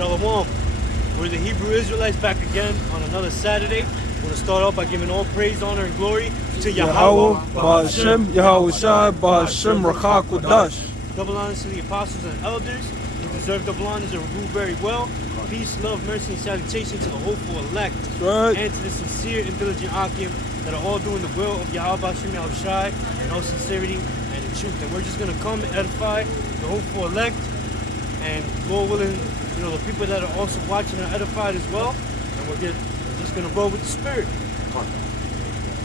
Shalom. We're the Hebrew Israelites back again on another Saturday. We're going to start off by giving all praise, honor, and glory to Yahweh, Ba'ashem, Yahweh Shai, Ba'ashem, Rakha Kodash. Double honors to the apostles and elders. You deserve double honors and rule very well. Peace, love, mercy, and salutation to the hopeful elect. Right. And to the sincere and diligent Akim that are all doing the will of Yahweh Ba'ashem, Yahweh Shai in all sincerity and in truth. And we're just going to come and edify the hopeful elect. And Lord willing, you know, the people that are also watching are edified as well. And we're just going to roll with the Spirit.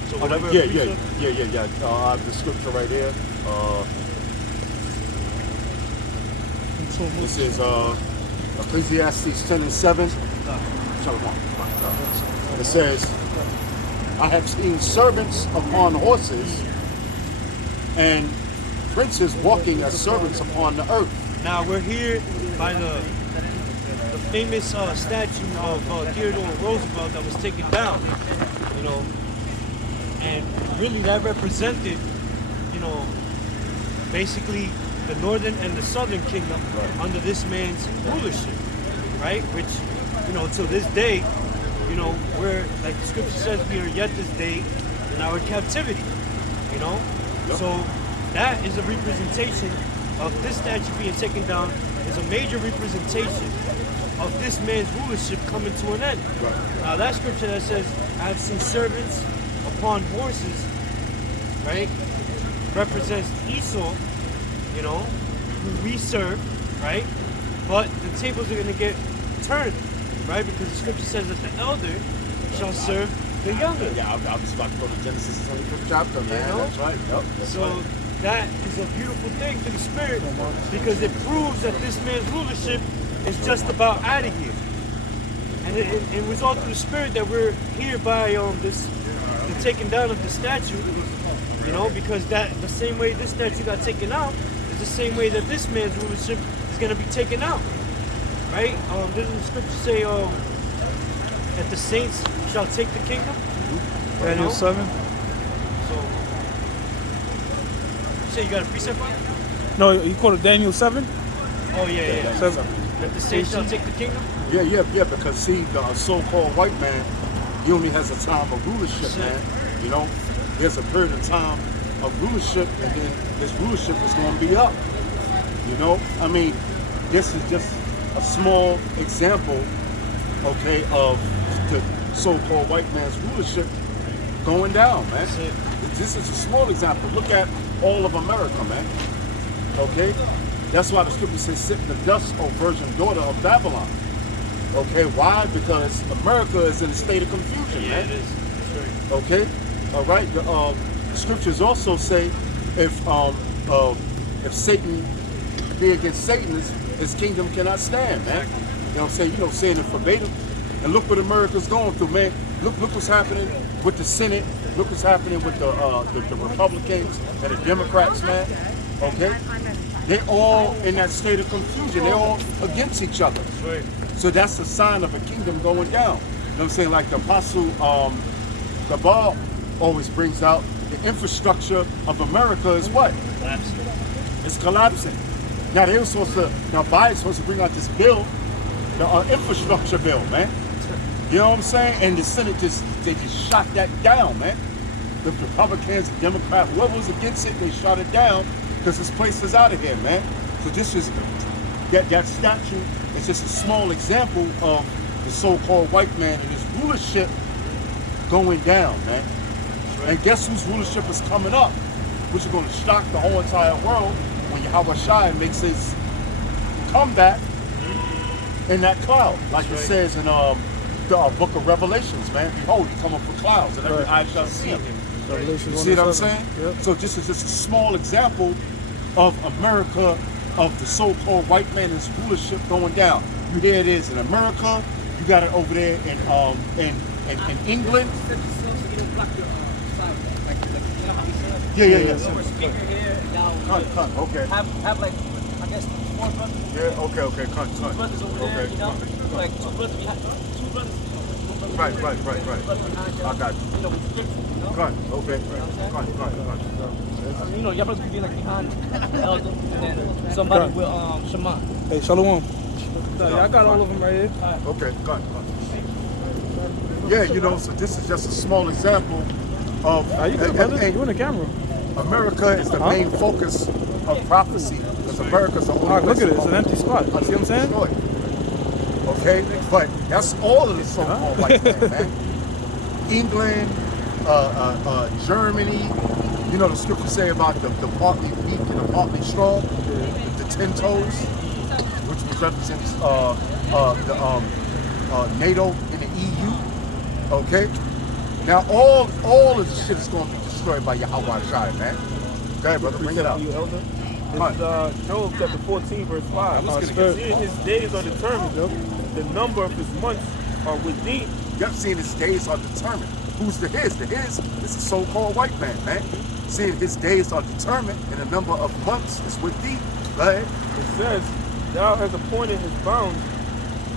So whatever. Yeah. I have the scripture right here. This is Ecclesiastes 10:7. It says, I have seen servants upon horses and princes walking as servants upon the earth. Now we're here by the famous statue of Theodore Roosevelt that was taken down, you know, and really that represented, you know, basically the northern and the southern kingdom under this man's rulership, right? Which, you know, till this day, you know, we're, like the scripture says, we are yet this day in our captivity, you know? Yep. So that is a representation of this statue being taken down, is a major representation of this man's rulership coming to an end. Right. Now that scripture that says, I have seen servants upon horses, right, represents Esau, you know, who we serve, right? But the tables are going to get turned, right? Because the scripture says that the elder shall serve the younger. Yeah, I was about to go to Genesis 25th chapter, man. You know? That's right. Yep, that's so right. That is a beautiful thing to the Spirit because it proves that this man's rulership is just about out of here. And it was all through the Spirit that we're here by the taking down of the statue, you know, because that the same way this statue got taken out is the same way that this man's rulership is going to be taken out, right? Doesn't the scripture say that the saints shall take the kingdom? Daniel 7. So, you say you got a precept on it? No, you call it Daniel 7? Oh, yeah. 7. That the saints shall take the kingdom? Yeah, because see, the so-called white man, he only has a time of rulership, man. You know, there's a period of time of rulership, and then his rulership is going to be up. You know, I mean, this is just a small example, okay, of the so-called white man's rulership going down, man. This is a small example. Look at all of America, man. Okay, that's why the scripture says, "Sit in the dust, O virgin daughter of Babylon." Okay, why? Because America is in a state of confusion, man. It is. That's right. Okay, all right. The scriptures also say, if Satan be against Satan, his kingdom cannot stand, man. Exactly. You know what I'm saying? You know, saying it verbatim. And look what America's going through, man. Look what's happening with the Senate. Look what's happening with the Republicans and the Democrats, man. Okay, they're all in that state of confusion. They're all against each other. Right. So that's a sign of a kingdom going down. You know what I'm saying? Like the apostle Kabal always brings out, the infrastructure of America is what? Collapsing. It's collapsing. Now Biden's supposed to bring out this bill, the infrastructure bill, man. You know what I'm saying? And the Senate they just shot that down, man. The Republicans, the Democrats, whoever was against it, they shot it down because this place is out of here, man. So this is that statue is just a small example of the so-called white man and his rulership going down, man. Right. And guess whose rulership is coming up, which is going to shock the whole entire world when Yahweh Shai makes his comeback in that cloud, like it says in the book of Revelations, man. Behold, he come up for clouds, and every eye shall see him. You see what I'm saying? Yep. So this is just a small example of America, of the so-called white man and his rulership going down. There it is in America. You got it over there in England. Yeah. Cunt. Okay. Have like, I guess, 4 brothers. Yeah. Okay. Cunt. Two brothers over there, you know, like two brothers. Two brothers. Right. I got you. You know, with the picture, you know? Cunt. Okay. Cunt. You know, y'all brothers could be like behind the elder, and then somebody will Shema. Hey, Shalom. Yeah, I got all of them right here. Okay, go ahead. Yeah, you know, so this is just a small example of You good, brother? You in the camera. America is the main focus of prophecy because America's the only All right, look at it. place It's an empty spot. You see what I'm saying? destroyed. Okay, but that's all of the so-called white man. England, Germany. You know the scriptures say about the partly weak and the partly strong, the 10 toes, which represents NATO and the EU. Okay, now all of the shit is going to be destroyed by Yahweh Shai, man. Go ahead, brother, bring it up. You, Elder. Come on. It's Job chapter 14, verse 5. Seeing his days are determined, the number of his months are with thee. Yep, seeing his days are determined. Who's the his? The his is a so-called white man, man. Seeing his days are determined and the number of months is with thee. Go ahead. It says, thou hast appointed his bounds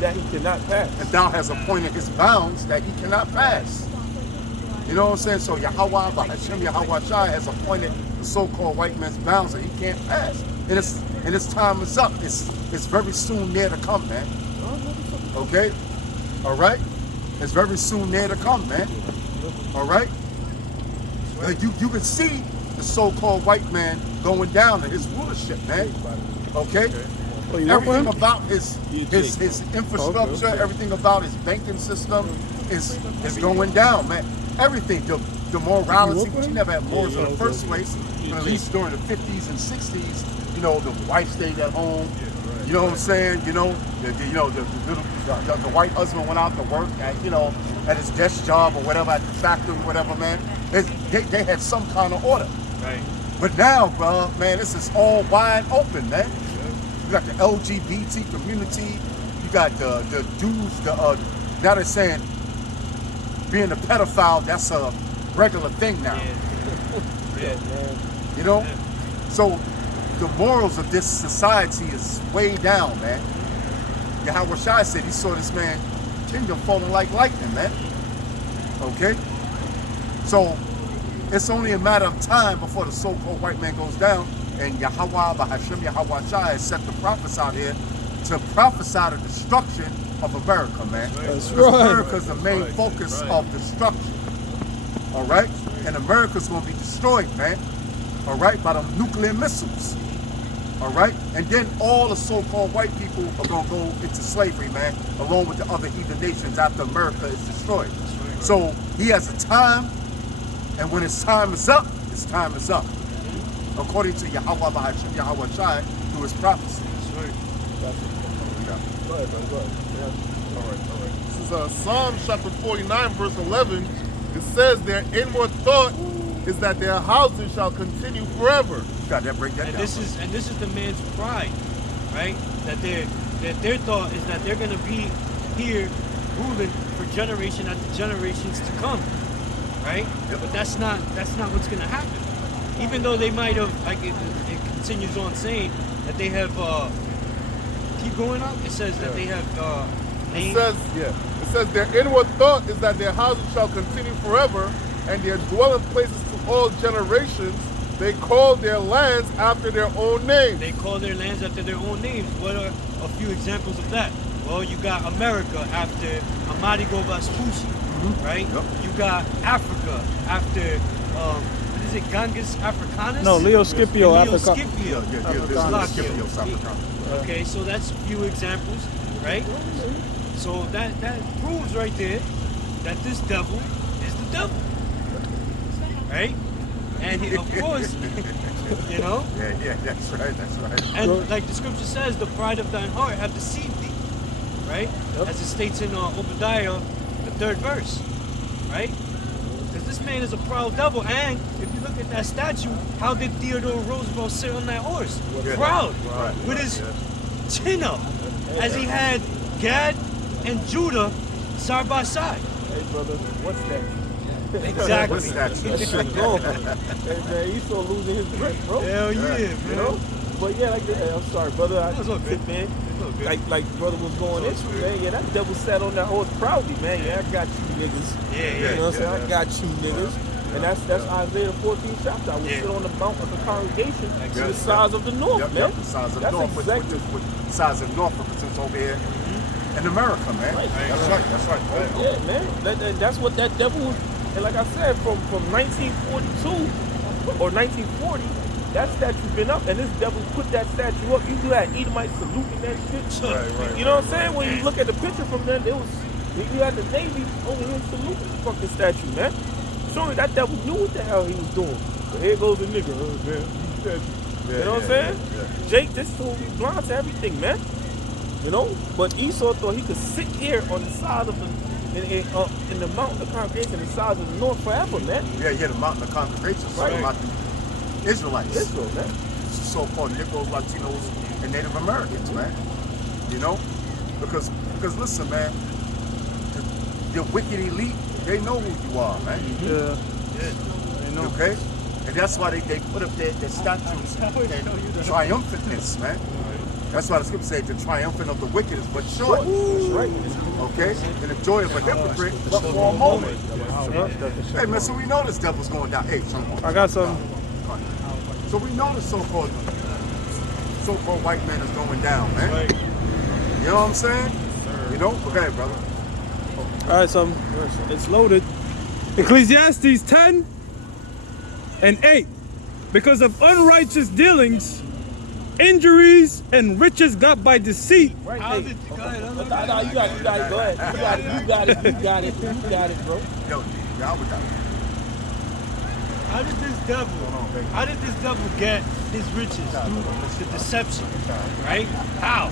that he cannot pass. And thou hast appointed his bounds that he cannot pass. You know what I'm saying? So Yahweh, Hashem, Yahweh Shai has appointed the so-called white man's bounds that he can't pass. And his time is up. It's very soon near to come, man. Okay? All right? It's very soon near to come, man. All right? You can see the so-called white man going down in his rulership, man. Okay? Everything about his infrastructure, everything about his banking system is going down, man. Everything, the morality, which he never had morals in the first place, but at least during the 50s and 60s, you know, the wife stayed at home. You know what I'm saying? You know, the white husband went out to work at, you know, at his desk job or whatever, at the factory, whatever, man. They had some kind of order. Right. But now, bro, man, this is all wide open, man. You got the LGBT community. You got the dudes. Now they're saying being a pedophile, that's a regular thing now. You know? So the morals of this society is way down, man. Yahweh Shai said he saw this man kingdom falling like lightning, man. Okay? So it's only a matter of time before the so-called white man goes down, and Yahweh, Hashem, Yahweh Shai has set the prophets out here to prophesy the destruction of America, man. That's because right. America's the main focus of destruction. All right? And America's going to be destroyed, man. All right? By them nuclear missiles. All right? And then all the so-called white people are going to go into slavery, man, along with the other heathen nations after America is destroyed. So he has a time, and when his time is up, his time is up. According to Yahweh Hashem, Yahweh Shai, through his prophecy. Go ahead, brother, go ahead. Yeah. All right. This is Psalm chapter 49, verse 11. It says, their inward thought is that their houses shall continue forever. Got that, break that and down. this is the man's pride, right? That their thought is that they're gonna be here ruling for generation after generations to come, right? Yep. But that's not what's gonna happen. Even though they might have, like it continues on saying that they have. Keep going up. It says that they have. It says their inward thought is that their houses shall continue forever, and their dwelling places to all generations. They call their lands after their own names. They call their lands after their own names. What are a few examples of that? Well, you got America after Amerigo Vespucci, right? Yep. You got Africa after, what is it, Ganges Africanus? No, Leo Scipio. Scipio. Okay, so that's a few examples, right? So that proves right there that this devil is the devil, right? And he, of course, you know? Yeah, that's right. And like the scripture says, the pride of thine heart have deceived thee, right? Yep. As it states in Obadiah, the 3rd verse, right? Because this man is a proud devil, and if you look at that statue, how did Theodore Roosevelt sit on that horse? Proud, with his chin up, as he had Gad and Judah side by side. Hey brother, what's that? Exactly. What's that? Hey man, he's still losing his grip, bro. Hell yeah, man. You know? But yeah, I'm sorry, brother. That's all good, man. Like brother was going into, man. Yeah, that devil sat on that horse proudly, man. Yeah, I got you niggas. Yeah. You know what I'm saying? I got you niggas. And that's Isaiah 14th chapter. I will sit on the mount of the congregation to the sides of the north, Yep, man. yep, the sides of That's north, exactly which sides of north represents over here in America, man. Right. That's right. Yeah, man. That's what that devil was. And like I said, from 1942 or 1940, that statue been up, and this devil put that statue up. You do that Edomite salute and that shit. You know what I'm saying? When you look at the picture from then, you had the Navy over here saluting the fucking statue, man. Surely that devil knew what the hell he was doing. But here goes the nigga, man. You know what I'm saying? Jake, this told me blind to everything, man. You know? But Esau thought he could sit here on the side of the in the mountain of congregation, the sides of the north forever, man. Yeah, the mountain of congregation, right? About the Israelites. Israel, man. So-called Negroes, Latinos, and Native Americans, man. You know? Because listen, man, the wicked elite, they know who you are, man. Yeah. They know. Okay? And that's why they put up their statues and triumphantness, man. That's why the scripture says the triumphant of the wicked is but short. Right. Okay? And the joy of a hypocrite but for a moment. Hey, man, so we know this devil's going down. Hey, I got some. So we know the so-called white man is going down, man. You know what I'm saying? You know? Okay, brother. All right, so it's loaded. Ecclesiastes 10:8. Because of unrighteous dealings, injuries, and riches got by deceit. Right. Hey. You got it. Go ahead. You got it, bro. Yo, y'all with that. How did this devil get his riches? Through the deception, right? How?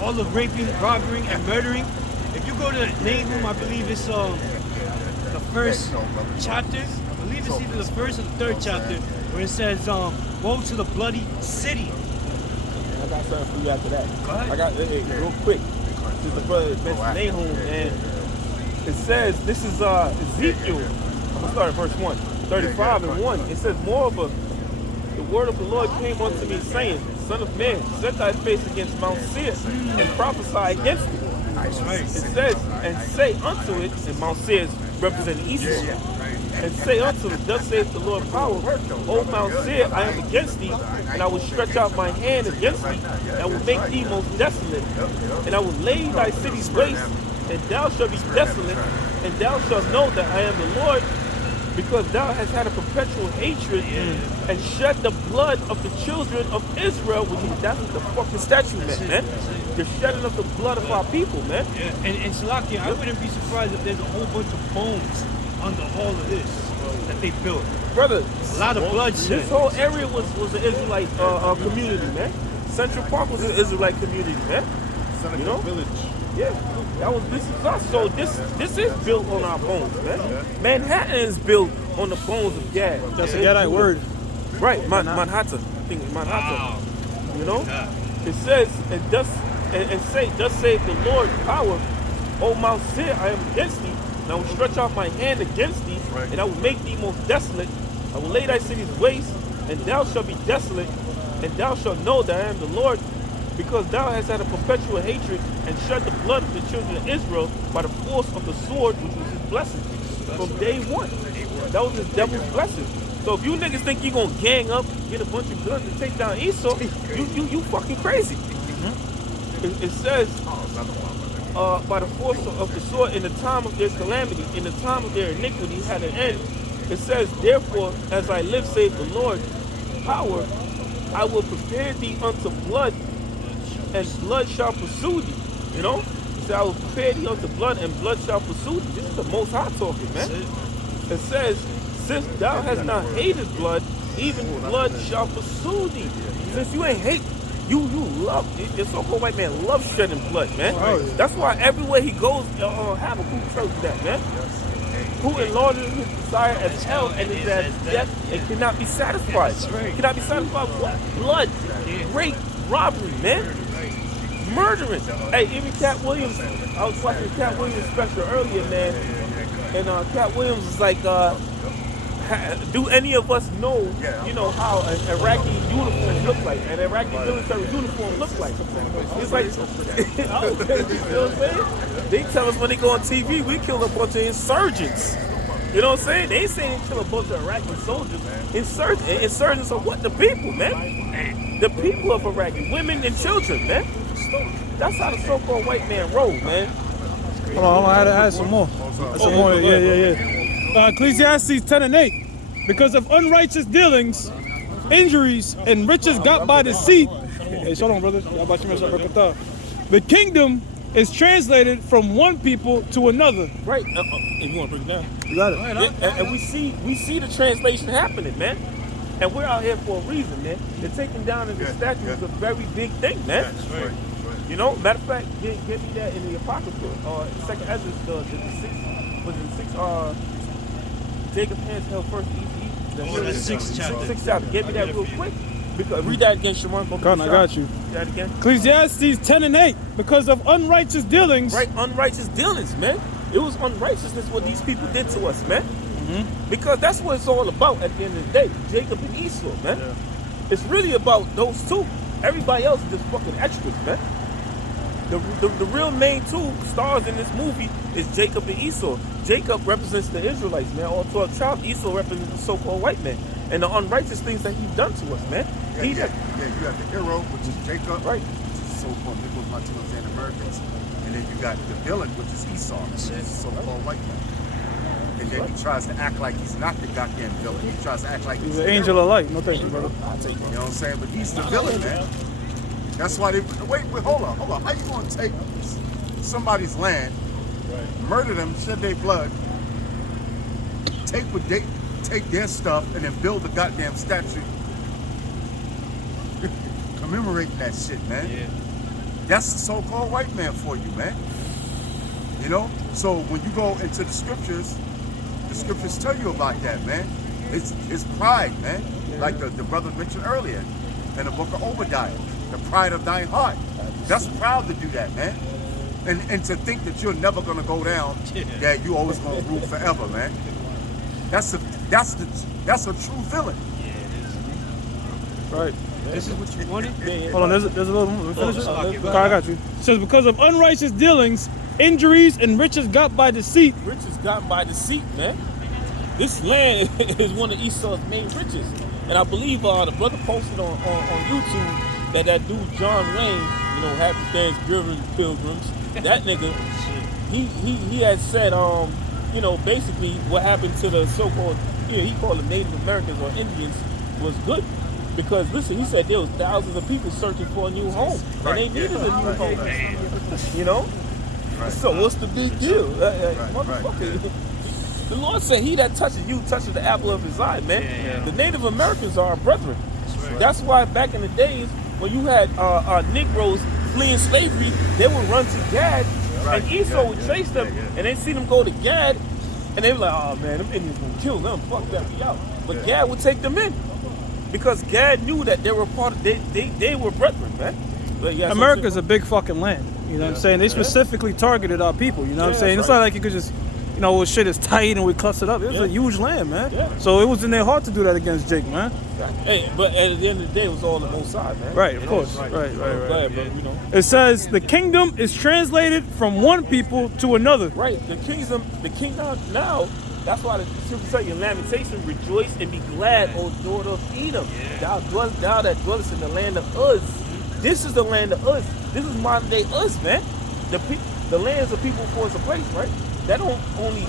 All the raping, robbing, and murdering. If you go to Nahum, I believe it's the first chapter. I believe it's either the first or the third chapter, where it says, "Woe to the bloody city." I got something for you after that. Go ahead. I got real quick. This is the brother mentioned Nahum, and it says this is Ezekiel. I'm gonna start at verse 1, 35 and 1. It says, "Moreover, the word of the Lord came unto me, saying, Son of man, set thy face against Mount Seir, and prophesy against it." It says, "And say unto it," and Mount Seir is representing Esau. "And say unto it, thus saith the Lord power, O Mount Seir, I am against thee, and I will stretch out my hand against thee, and I will make thee most desolate, and I will lay thy cities waste, and thou shalt be desolate, and thou shalt know that I am the Lord, because thou hast had a perpetual hatred and shed the blood of the children of Israel," that's what the fucking statue meant, man. The shedding of the blood of our people, man. And Salakia, I wouldn't be surprised if there's a whole bunch of bones under all of this that they built. Brother, A lot of bloodshed. this whole area was an Israelite community, man. Central Park was an Israelite community, man. You know? Village. Yeah, this is us. So this is built on our bones, man. Manhattan is built on the bones of Gad. That's a Gadite word. Right, Manhattan. I think Manhattan. Wow. You know? It says, and say, thus saith the Lord power, O Mount Seir, I am against thee, and I will stretch out my hand against thee, and I will make thee most desolate. I will lay thy cities waste, and thou shalt be desolate, and thou shalt know that I am the Lord, because thou hast had a perpetual hatred and shed the blood of the children of Israel by the force of the sword, which was his blessing from day one. That was his devil's blessing. So if you niggas think you gonna gang up, get a bunch of guns and take down Esau, you fucking crazy. It says, by the force of the sword, in the time of their calamity, in the time of their iniquity had an end. It says, therefore, as I live, saith the Lord, power, I will prepare thee unto blood, and blood shall pursue thee. You know? It says, I will prepare thee unto blood, and blood shall pursue thee. This is the Most High talking, man. It says, since thou hast not hated blood, even blood shall pursue thee. Since you ain't hate, you love, your so-called white man loves shedding blood, man. That's why everywhere he goes, have a who tells you that, man. Who enlarges his desire as hell and is as death and cannot be satisfied. Cannot be satisfied with what? Blood, rape, robbery, man. Murdering. Hey, even Cat Williams, I was watching Cat Williams special earlier, man. And Cat Williams was like, do any of us know, you know, how an Iraqi uniform look like, an Iraqi military uniform look like? It's like, you know what I'm saying? They tell us when they go on TV, we killed a bunch of insurgents. You know what I'm saying? They ain't saying they kill a bunch of Iraqi soldiers. Insurgents are what? The people, man. The people of Iraq, women and children, man. That's how the so-called white man roll, man. Hold on, I had some more. Some more. Yeah. Ecclesiastes 10:8. Because of unrighteous dealings, injuries, and riches got by deceit. Hey, hold on, brother. The kingdom is translated from one people to another. Right. If you want to break it down. You got it. And we see the translation happening, man. And we're out here for a reason, man. They're taking down the statue is a very big thing, man. That's right. You know, matter of fact, get me that in the Apocrypha. Second Ezra, the six, Jacob's hands held first each. The sixth chapter. Sixth chapter. Get me that real quick. Because read that again, Sharon. I got you. Read that again. Ecclesiastes 10:8. Because of unrighteous dealings. Right, unrighteous dealings, man. It was unrighteousness what these people did to us, man. Because that's what it's all about at the end of the day. Jacob and Esau, man. Yeah. It's really about those two. Everybody else is just fucking extras, man. The real main two stars in this movie is Jacob and Esau. Jacob represents the Israelites, man. All 12 tribes. Esau represents the so-called white man. And the unrighteous things that he's done to us, man. You have the hero, which is Jacob, right? Which is so-called Nicholas Latinos and Americans. And then you got the villain, which is Esau, which is so-called white man. And then he tries to act like he's not the goddamn villain. He tries to act like he's an angel of light. No thank you, brother. You know what I'm saying? But he's the villain, man. That's why they wait, hold on. How you gonna take somebody's land, murder them, shed their blood, take their stuff, and then build a goddamn statue commemorating that shit, man? Yeah. That's the so-called white man for you, man. You know? So when you go into the scriptures tell you about that, man. It's pride, man. Like the brother mentioned earlier in the book of Obadiah. The pride of thine heart. That's proud to do that, man. And to think that you're never gonna go down, that you always gonna rule forever, man. That's a true villain. Yeah, it is. Right. This is what you wanted? Hold on, there's a little more. Finish it? Okay, I got you. It says, because of unrighteous dealings, injuries, and riches got by deceit. Riches got by deceit, man. This land is one of Esau's main riches. And I believe the brother posted on YouTube that dude John Wayne, Happy Thanksgiving Pilgrims, that nigga, he had said, basically what happened to the so-called, he called them Native Americans or Indians was good. Because listen, he said there was thousands of people searching for a new home, and they needed a new home. Right. So what's the big deal, motherfucker? Right. The Lord said, "He that touches you touches the apple of his eye, man." Yeah. The Native Americans are our brethren. That's why back in the days when you had Negroes fleeing slavery, they would run to Gad, and Esau would chase them, and they see them go to Gad, and they were like, "Oh man, them Indians gonna kill them. Fuck that, we out." But Gad would take them in. Because Gad knew that they were part of, they were brethren, man. America's a big fucking land. You know what I'm saying? They specifically targeted our people. You know what I'm saying? It's not like you could just, shit is tight and we clustered up. It was a huge land, man. Yeah. So it was in their heart to do that against Jake, man. Hey, but at the end of the day, it was all on both sides, man. Right, of course. Right. Glad, bro, It says the kingdom is translated from one people to another. Right. The kingdom now. That's why the scripture says in Lamentation, rejoice and be glad, O daughter of Edom. Thou that dwellest in the land of Uz. This is the land of Uz. This is modern day Uz, man. The lands of people for a place, right? That don't only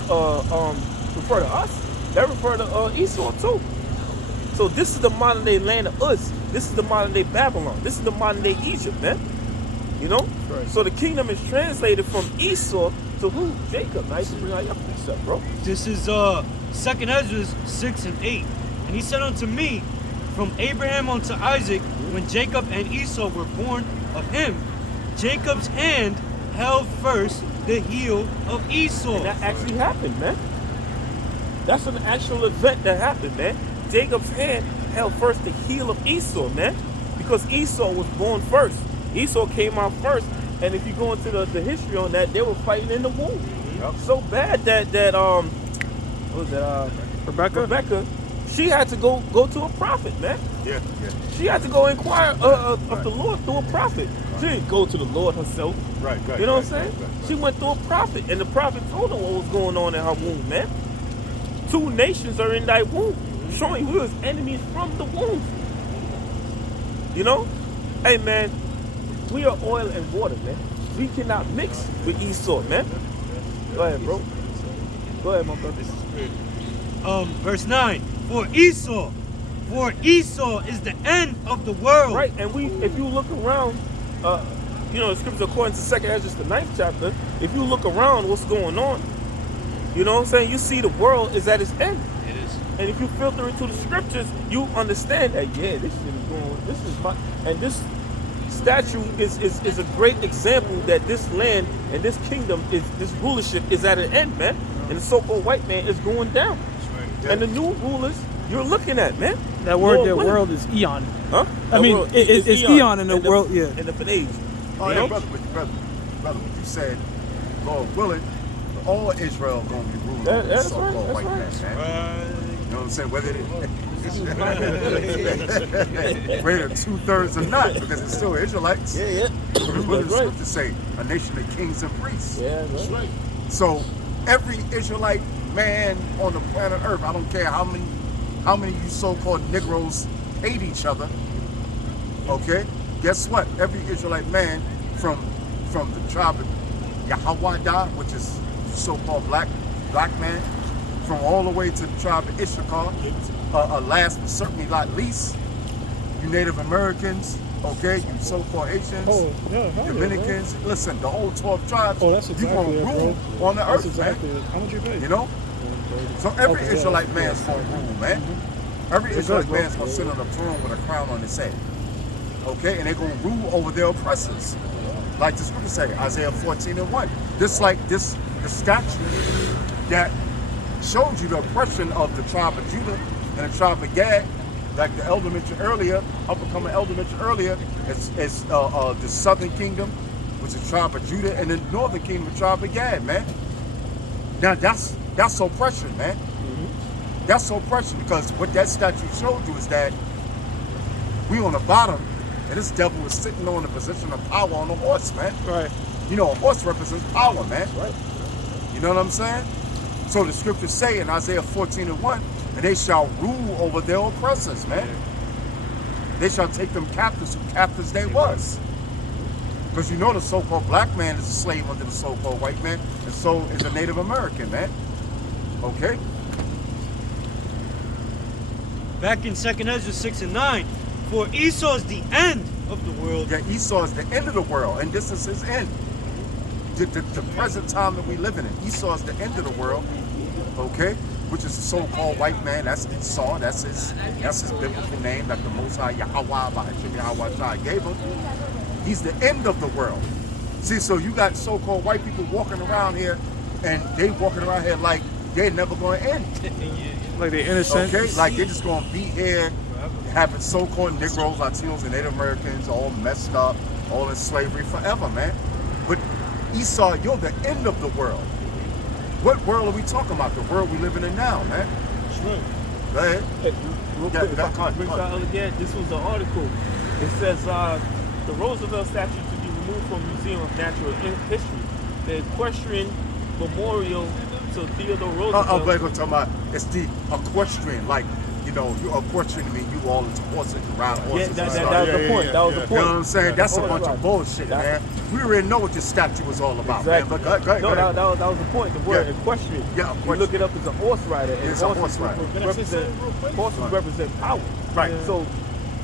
refer to us. That refer to Esau too. So this is the modern day land of Uz. This is the modern day Babylon. This is the modern day Egypt, man. Right. So the kingdom is translated from Esau to who? Jacob. Nice to bring out your precept, bro. This is 2nd Ezra 6 and 8. And he said unto me, from Abraham unto Isaac, when Jacob and Esau were born of him, Jacob's hand held first the heel of Esau. And that actually happened, man. That's an actual event that happened, man. Jacob's hand held first the heel of Esau, man. Because Esau was born first. Esau came out first. And if you go into the history on that, they were fighting in the womb. Yep. So bad that what was that? Rebecca, she had to go to a prophet, man. Yeah. She had to go inquire of the Lord through a prophet. She didn't go to the Lord herself. Right. You know what I'm saying? Right. She went through a prophet, and the prophet told her what was going on in her womb, man. 2 nations are in thy womb, showing we was enemies from the womb. You know? Hey, man, we are oil and water, man. We cannot mix with Esau, man. Go ahead, bro. Go ahead, my brother. Verse 9. For Esau is the end of the world. Right, and if you look around, you know, the scriptures according to 2nd Ezra, the 9th chapter, if you look around what's going on, you know what I'm saying, you see the world is at its end. It is. And if you filter into the scriptures, you understand that, yeah, this shit is going, this is my, and this statue is a great example that this land and this kingdom, this rulership is at an end, man. And the so-called white man is going down. Yeah. And the new rulers you're looking at, man. That word, Lord that willing. world is eon. Huh? I mean, it's eon in the world, yeah. In the age. Oh, You yeah, know? brother, what you said, Lord willing, all Israel going to be ruled over the That's so-called right, white that's man, man. You know what I'm saying? Whether greater 2/3 or not, because it's still Israelites. Yeah. Because what does the That's right. scripture say? A nation of kings and priests. Yeah, that's right. So every Israelite man on the planet Earth, I don't care how many you so-called Negroes hate each other. Okay, guess what? Every Israelite man from the tribe of Yahawada, which is so-called black man, from all the way to the tribe of Issachar, last but certainly not least, you Native Americans, okay, you so-called Haitians, Oh, yeah, hell yeah, Dominicans, listen, the whole 12 tribes, Oh, that's you're exactly going to it, rule bro. on the That's earth, exactly man. it. How much you pay? You know? So every Okay, yeah, Israelite that's man's good. going to rule, man. Every It's Israelite good, bro. man's going to sit on a throne with a crown on his head. Okay? And they're going to rule over their oppressors. Like the scripture say, Isaiah 14:1. This the statue that showed you the oppression of the tribe of Judah and the tribe of Gad, like the elder mentioned earlier, up-and-coming elder mentioned earlier, is the southern kingdom, which is the tribe of Judah, and the northern kingdom, the tribe of Gad, man. Now that's oppression, man. That's oppression, because what that statue showed you is that we on the bottom, and this devil is sitting on the position of power on a horse, man. Right. You know, a horse represents power, man. Right. You know what I'm saying? So the scriptures say in Isaiah 14:1, and they shall rule over their oppressors, man. They shall take them captives who captives they was. Because you know the so-called black man is a slave under the so-called white man, and so is a Native American, man. Okay? Back in 2nd Ezra 6 and 9. For Esau is the end of the world. Yeah, Esau is the end of the world, and this is his end. The present time that we live in, Esau is the end of the world, okay? Which is the so-called white man. That's Esau. That's his biblical name that the Most High Yahweh gave him. He's the end of the world. See, so you got so-called white people walking around here, and they walking around here like they're never going to end. Like they're innocent. Okay, like they're just going to be here having so-called Negroes, Latinos, and Native Americans all messed up, all in slavery forever, man. But Esau, you're the end of the world. What world are we talking about? The world we living in now, man. That's right. Go ahead. Hey, real Yeah, quick, if I come on, can bring come on. something again, this was the article. It says the Roosevelt statue to be removed from Museum of Natural History. The equestrian memorial to Theodore Roosevelt. But I'm talking about it's the equestrian, like, you know, you equestrian mean you all into horses, you ride Yeah, horses. that and stuff. was the point. That was the You point. know what I'm saying? That's a Horse bunch of riding. bullshit, That- man. We already know what this statue was all about, Exactly. man. But go ahead. No, that was the point. The word Yeah. equestrian. Yeah, You look it up as a horse rider, and It's a horses horse rider. horses represent power. Right. So,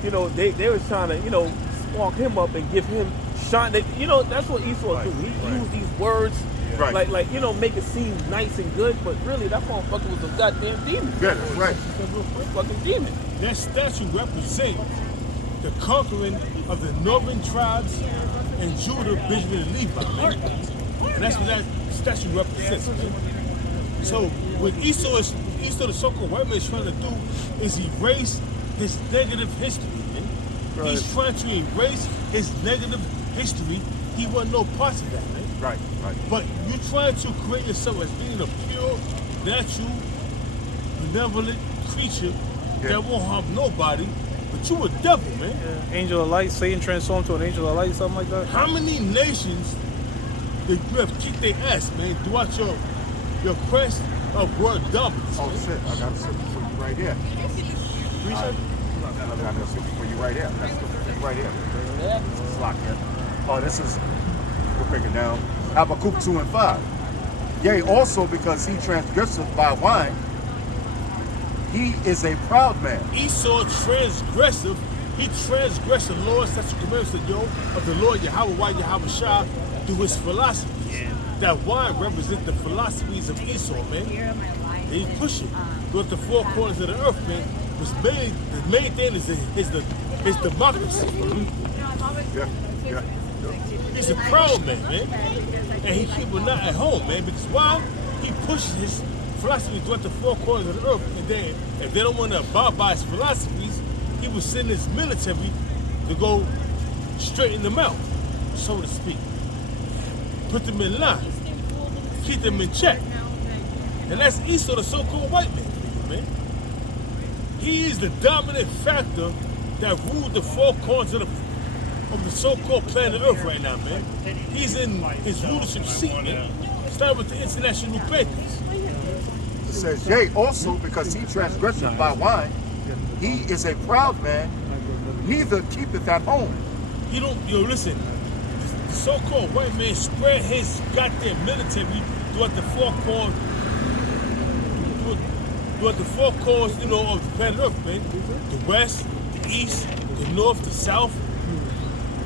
you know, they was trying to, you know, spark him up and give him shine. They, you know, that's what Esau do. He used these words, Right. like you know, make it seem nice and good, but really that motherfucker was a goddamn demon. Yeah, that's right. Fucking demon. That statue represents the conquering of the northern tribes and Judah, Benjamin, and Levi, man. And that's what that statue represents, man. So what Esau, the so-called white man, is trying to do is erase his negative history, man. Right. He's trying to erase his negative history. He wasn't no part of that, man. Right. But you're trying to create yourself as being a pure, natural, benevolent creature that won't harm nobody, but you a devil, man. Yeah. Angel of light, Satan transformed to an angel of light, something like that. How many nations that you have kicked their ass, man, throughout your your quest of world dominance. Oh shit, I got a scripture for you right here. I got a scripture for you right here. That's right here. It's locked here. Oh, this is, we'll break it down. Habakkuk 2 and 5. Yea, also because he transgresseth by wine, he is a proud man. Esau transgressive. He transgressed the Lord's statutes and commandments of the Lord Yahweh Yahweh Shah through his philosophies. That wine represents the philosophies of Esau, man. And he push it throughout the four corners of the earth, man. The main thing is democracy. Yeah. He's a proud man, man. And he keep it not at home, man. Because why? He pushes his philosophy throughout the four corners of the earth. And then, if they don't want to abide by his philosophies, he would send his military to go straighten them out, so to speak. Put them in line. Keep them in check. And that's Esau, the so-called white man. He is the dominant factor that ruled the four corners of the so-called planet Earth right now, man. He's in his rulership seat, man. Start with the international papers. It says, yea, also because he transgresseth by wine, he is a proud man, neither keepeth at home. He don't, listen, the so-called white man spread his goddamn military throughout the four corners, of the planet Earth, man. The west, the east, the north, the south.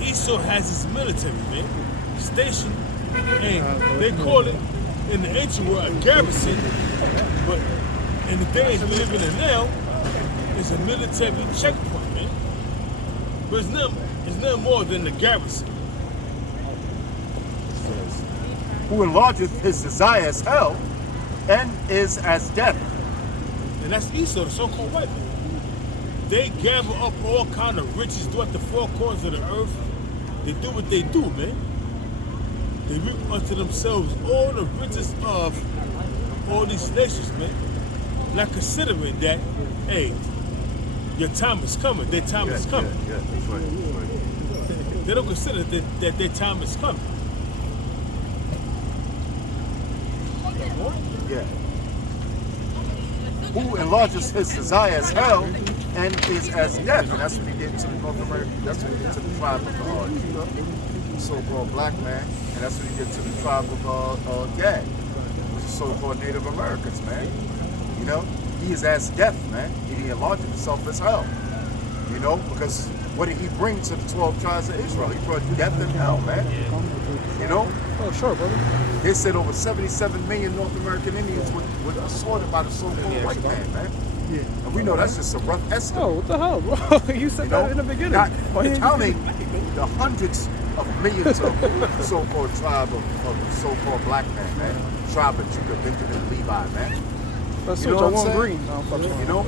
Esau has his military, man, stationed, and they call it in the ancient world a garrison, but in the days we're living in now, it's a military checkpoint, man. But it's nothing more than the garrison. Who enlargeth his desire as hell, and is as death. And that's Esau, the so-called white man. They gather up all kind of riches throughout the four corners of the earth. They do what they do, man. They reap unto themselves all the riches of all these nations, man. Not considering that, hey, your time is coming. Their time is coming. Yeah, that's right. They don't consider that their time is coming. Yeah. Who enlarges his desire as hell and is as death. And that's what he did to the North America. That's what he did to the tribe of Judah, the so-called black man. And that's what he did to the tribe of Gad, which is so-called Native Americans, man. You know, he is as death, man. He enlarged himself as hell. You know, because what did he bring to the 12 tribes of Israel? He brought death and hell, man. You know? Oh, sure, brother. They said over 77 million North American Indians were slaughtered by the so-called white man. Yeah. And we know that's just a rough estimate. Oh, what the hell, bro? You said that in the beginning. Not counting the hundreds of millions of the so-called tribe of the so-called black man. Tribe of Judah, Benjamin, Levi, man. That's you know what I what want I'm green. saying? You know?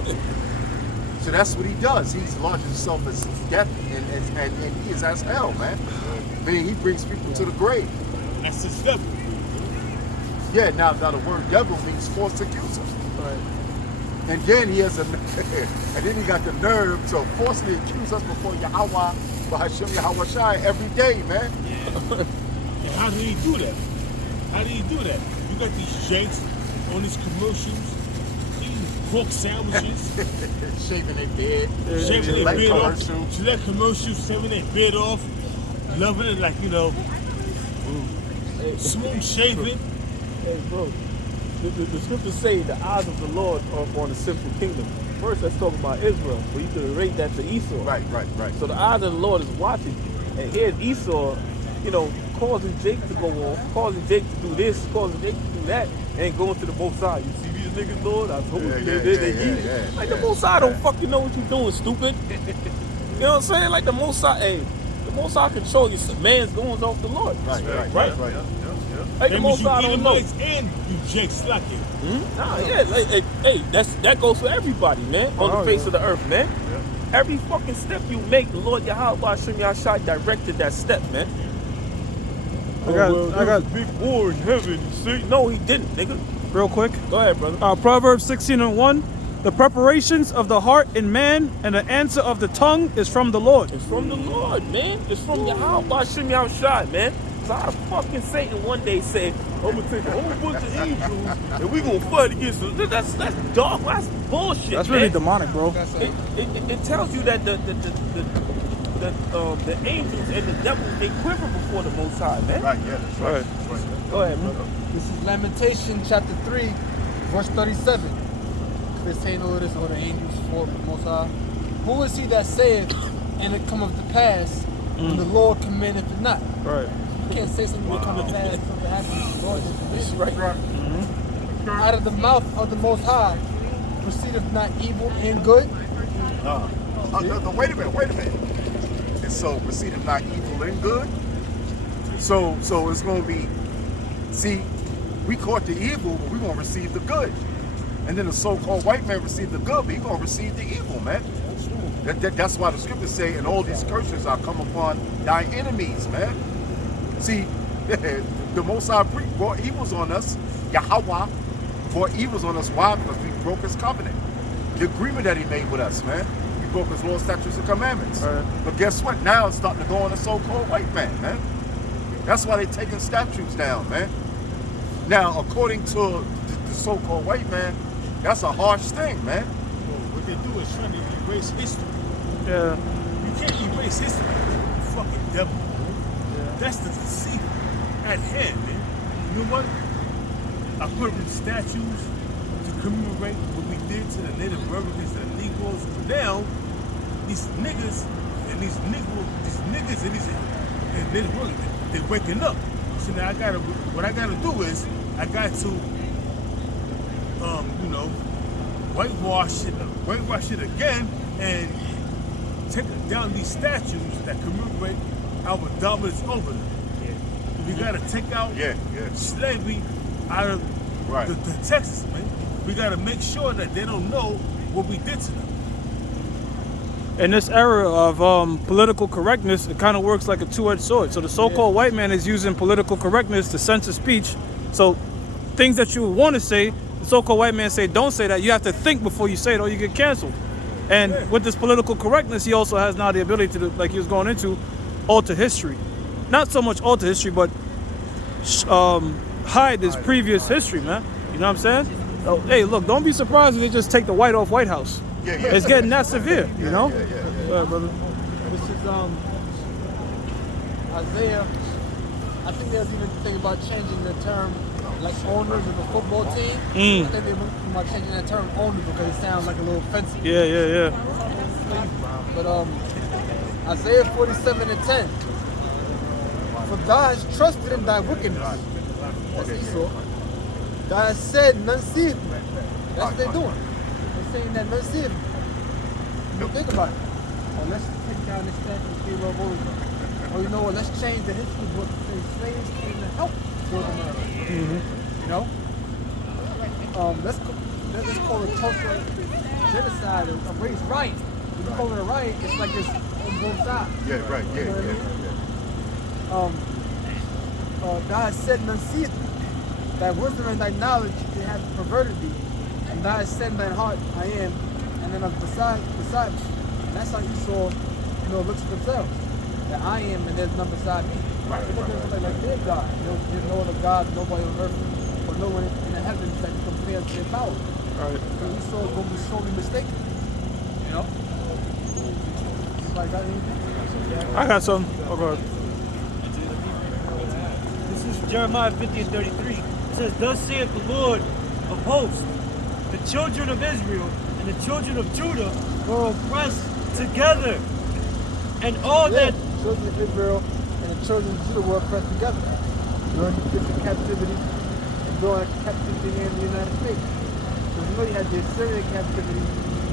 So that's what he does. He's enlarged himself as death and he is as hell, man. Meaning he brings people to the grave. That's his devil. Yeah, now the word devil means false accuser. Right. And then he has and then he got the nerve to falsely accuse us before Yahweh, Hashem Yahweh Shai every day, man. And how did he do that? How did he do that? You got these jakes on these commercials, eating pork sandwiches, Shaving their beard, shaving their beard off, commercial. Gillette commercials, shaving their beard off, loving it like, smooth shaving. Hey, bro, the scriptures say the eyes of the Lord are on the sinful kingdom. First, let's talk about Israel, but you could relate that to Esau. Right. So the eyes of the Lord is watching. And here's Esau, causing Jake to go off, causing Jake to do this, causing Jake to do that, and going to the Most High. You see these niggas, Lord? I told you they Like the Most High don't fucking know what you're doing, stupid. You know what I'm saying? Like the Most High, the Most High control your man's goings off the Lord. Right. Like the That Most means you High don't know. Edomites and you Jake slacking. Nah, yeah, that goes for everybody, man, on the face of the earth, man. Every fucking step you make, the Lord Yahweh Hashem Yahshai directed that step, man. I got a big war in heaven. See? No, he didn't, nigga. real quick. Go ahead, brother. Proverbs 16:1. The preparations of the heart in man and the answer of the tongue is from the Lord. It's from the Lord, man. It's from Yahweh Hashem Yahshai, man. So how the fucking Satan one day said, I'm gonna take a whole bunch of angels and we gonna fight against them? That's dog. That's bullshit. That's really man. demonic, bro. It tells you that the angels and the devil, they quiver before the Most High, man. Right, yeah, that's right. That's right. Go ahead, man. This is Lamentation chapter 3, verse 37. They say no, this or the angels for the Most High. Who is he that saith, and it cometh to pass, when the Lord commandeth it not? Right. You can't say something will come to pass, something happens, the Lord is right. Mm-hmm. Out of the mouth of the Most High proceedeth not evil and good. Wait a minute. And so proceedeth not evil and good. So it's gonna be, see, we caught the evil, but we're gonna receive the good. And then the so-called white man received the good, but he's gonna receive the evil, man. That's why the scriptures say, and all these curses are come upon thy enemies, man. See, the Most High brought evils on us. Yahweh brought evils on us. Why? Because we broke his covenant. The agreement that he made with us, man. We broke his law, statutes, and commandments. Right. But guess what? Now it's starting to go on the so-called white man. That's why they're taking statues down, man. Now, according to the so-called white man, that's a harsh thing, man. Well, what they do is trying to erase history. Yeah. You can't erase history. You fucking devil. Yeah. That's the deceit at hand, man. You know what? I put up statues to commemorate what we did to the Native Americans and the Negroes. Now, these niggas and these Native Americans, they're waking up. So now what I gotta do is, I got to, whitewash it again and take down these statues that commemorate our dominance over them. Yeah. We gotta take out slavery out of the Texas, man. We gotta make sure that they don't know what we did to them. In this era of political correctness, it kind of works like a two-edged sword. So the so-called white man is using political correctness to censor speech. So things that you want to say, the so-called white man say, don't say that. You have to think before you say it or you get canceled. And with this political correctness, he also has now the ability to, like he was going into, alter history. Not so much alter history, but hide his previous history, man. You know what I'm saying? So, hey, look, don't be surprised if they just take the white off White House. It's getting that severe, you know? Go ahead, brother. This is Isaiah. I think there's even a thing about changing the term, like owners of a football team. I think they were about changing that term owner because it sounds like a little offensive. Yeah. But Isaiah 47:10. For thou hast trusted in thy wickedness. That's Esau. Thou hast said, none seeth me. That's what they're doing. They're saying that none seeth me. You think about it. Or let's take down this statue of Pharaoh Roosevelt. Or you know what, let's change the history book to say slaves came to help North America. You know? Let's call it cultural genocide, a race riot. If you call it a riot, it's like this on both sides. Yeah, right, You know what I mean? Thou hast said, none seeth me. Thy wisdom and thy knowledge they have perverted thee. And thou hast said in thine heart, I am, and then beside me. And that's how Esau, looks at themselves. That I am, and there's none beside me. Right. They look at somebody like their God. There's no other God, nobody on earth, or no one in the heavens that compares to their power. Right. So Esau is going to be sorely mistaken. You know? Somebody got anything? I got some. Oh, God. This is Jeremiah 50:33. It says, thus saith the Lord of hosts, the children of Israel and the children of Judah were oppressed together. And all that... The children of Israel and the children of Judah were oppressed together during the Egyptian captivity and during captivity in the United States. So you know you had the Assyrian captivity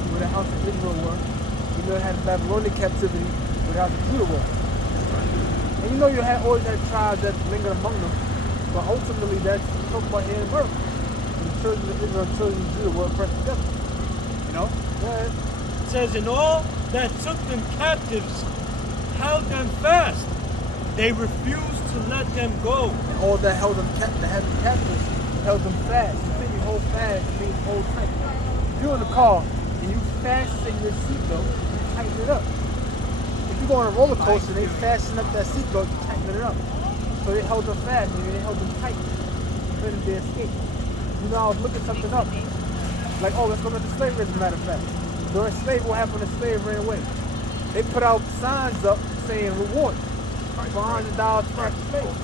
where the house of Israel were. You know you had the Babylonian captivity where the house of Judah were. And you know you always had tribes that lingered among them. But ultimately that's talking about here in America. The children of Israel and children of Judah were oppressed together. You know? Go ahead. It says, and all that took them captives held them fast. They refused to let them go. And all that held them captives held them fast. You think you hold fast, it means hold tight. If you're in the car and you fasten your seatbelt, you tighten it up. If you go on a roller coaster and they fasten up that seatbelt, you tighten it up. So they held them fast, and they held them tight. Prevented their escape. You know, I was looking something up. Like, oh, let's go to the slavery, as a matter of fact. During slavery, what happened? The slave ran away. They put out signs up saying reward. $400 for a slave.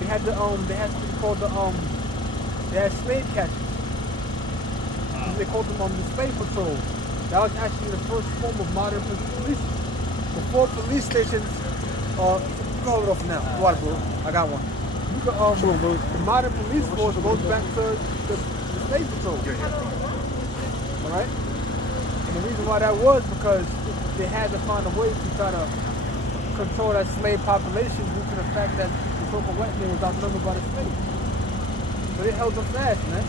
They had something called they had slave catchers. They called them the slave patrol. That was actually the first form of modern police. Before police stations, go hold it off now. What, bro? I got one. You can, the modern police force goes back to the slave patrol. All right. And the reason why that was because they had to find a way to try to control that slave population due to the fact that the so-called white man was outnumbered by the slaves. So they held them fast, man.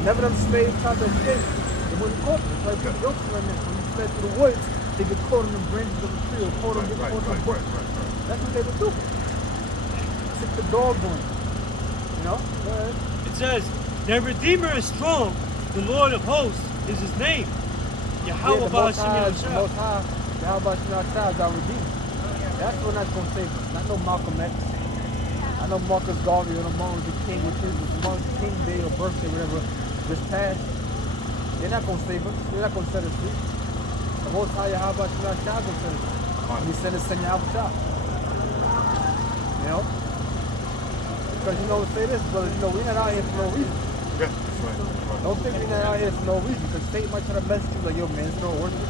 Whenever them slaves tried to escape, they wouldn't caught them. It's like the jokes right there. When you fled through the woods, they get caught in the branches of the tree or caught in the bush. That's what they would do. Stick the dog on it. You know? Go ahead. It says, their Redeemer is strong, the Lord of hosts is his name. Yahweh The Most High, Yahweh is our Redeemer. That's what not going to save us. Not no Malcolm X. I know Marcus Garvey or no Martin Luther King, which is Martin Luther King Day or birthday, whatever, just passed. They're not going to save us. They're not going to set us free. The Most High Yahweh is going to set us free. And he sent us to Yahweh. You know? Because you know, say this, brother, you know, we're not out here for no reason. Yeah, that's right. Don't think we're not out here for no reason, because Satan might try to message you like, yo, man, it's not worth it.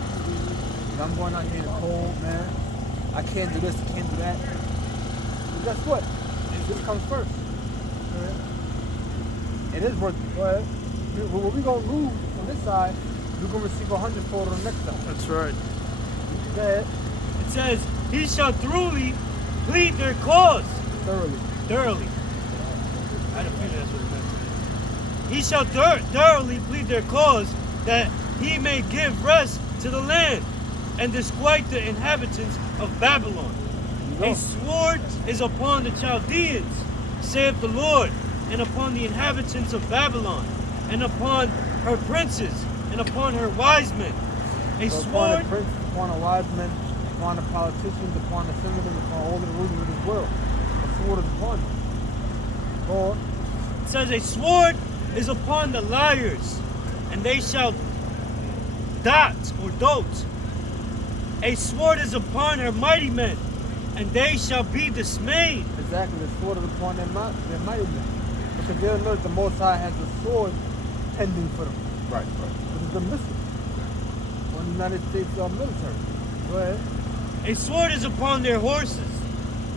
And I'm going out here in the cold, man. I can't do this, I can't do that. But guess what? This comes first. It is worth it. Go ahead. What we're going to lose on this side, we're going to receive 100-fold on the next side. That's right. Go ahead. It says, he shall thoroughly plead their cause. Thoroughly. Thoroughly. I don't feel that's what it meant. He shall thoroughly plead their cause, that he may give rest to the land and disquiet the inhabitants of Babylon. A sword is upon the Chaldeans, saith the Lord, and upon the inhabitants of Babylon, and upon her princes, and upon her wise men. A So sword. upon the princes, upon the wise men, upon the politicians, upon the senators, upon all the rulers of this world. A sword is upon them. Go on. It says, a sword is upon the liars, and they shall dot or dote. A sword is upon her mighty men, and they shall be dismayed. Exactly, the sword is upon their mighty men. Because they'll know that the Most High has a sword pending for them. Right. This is the missile. For the United States military. Go ahead. A sword is upon their horses,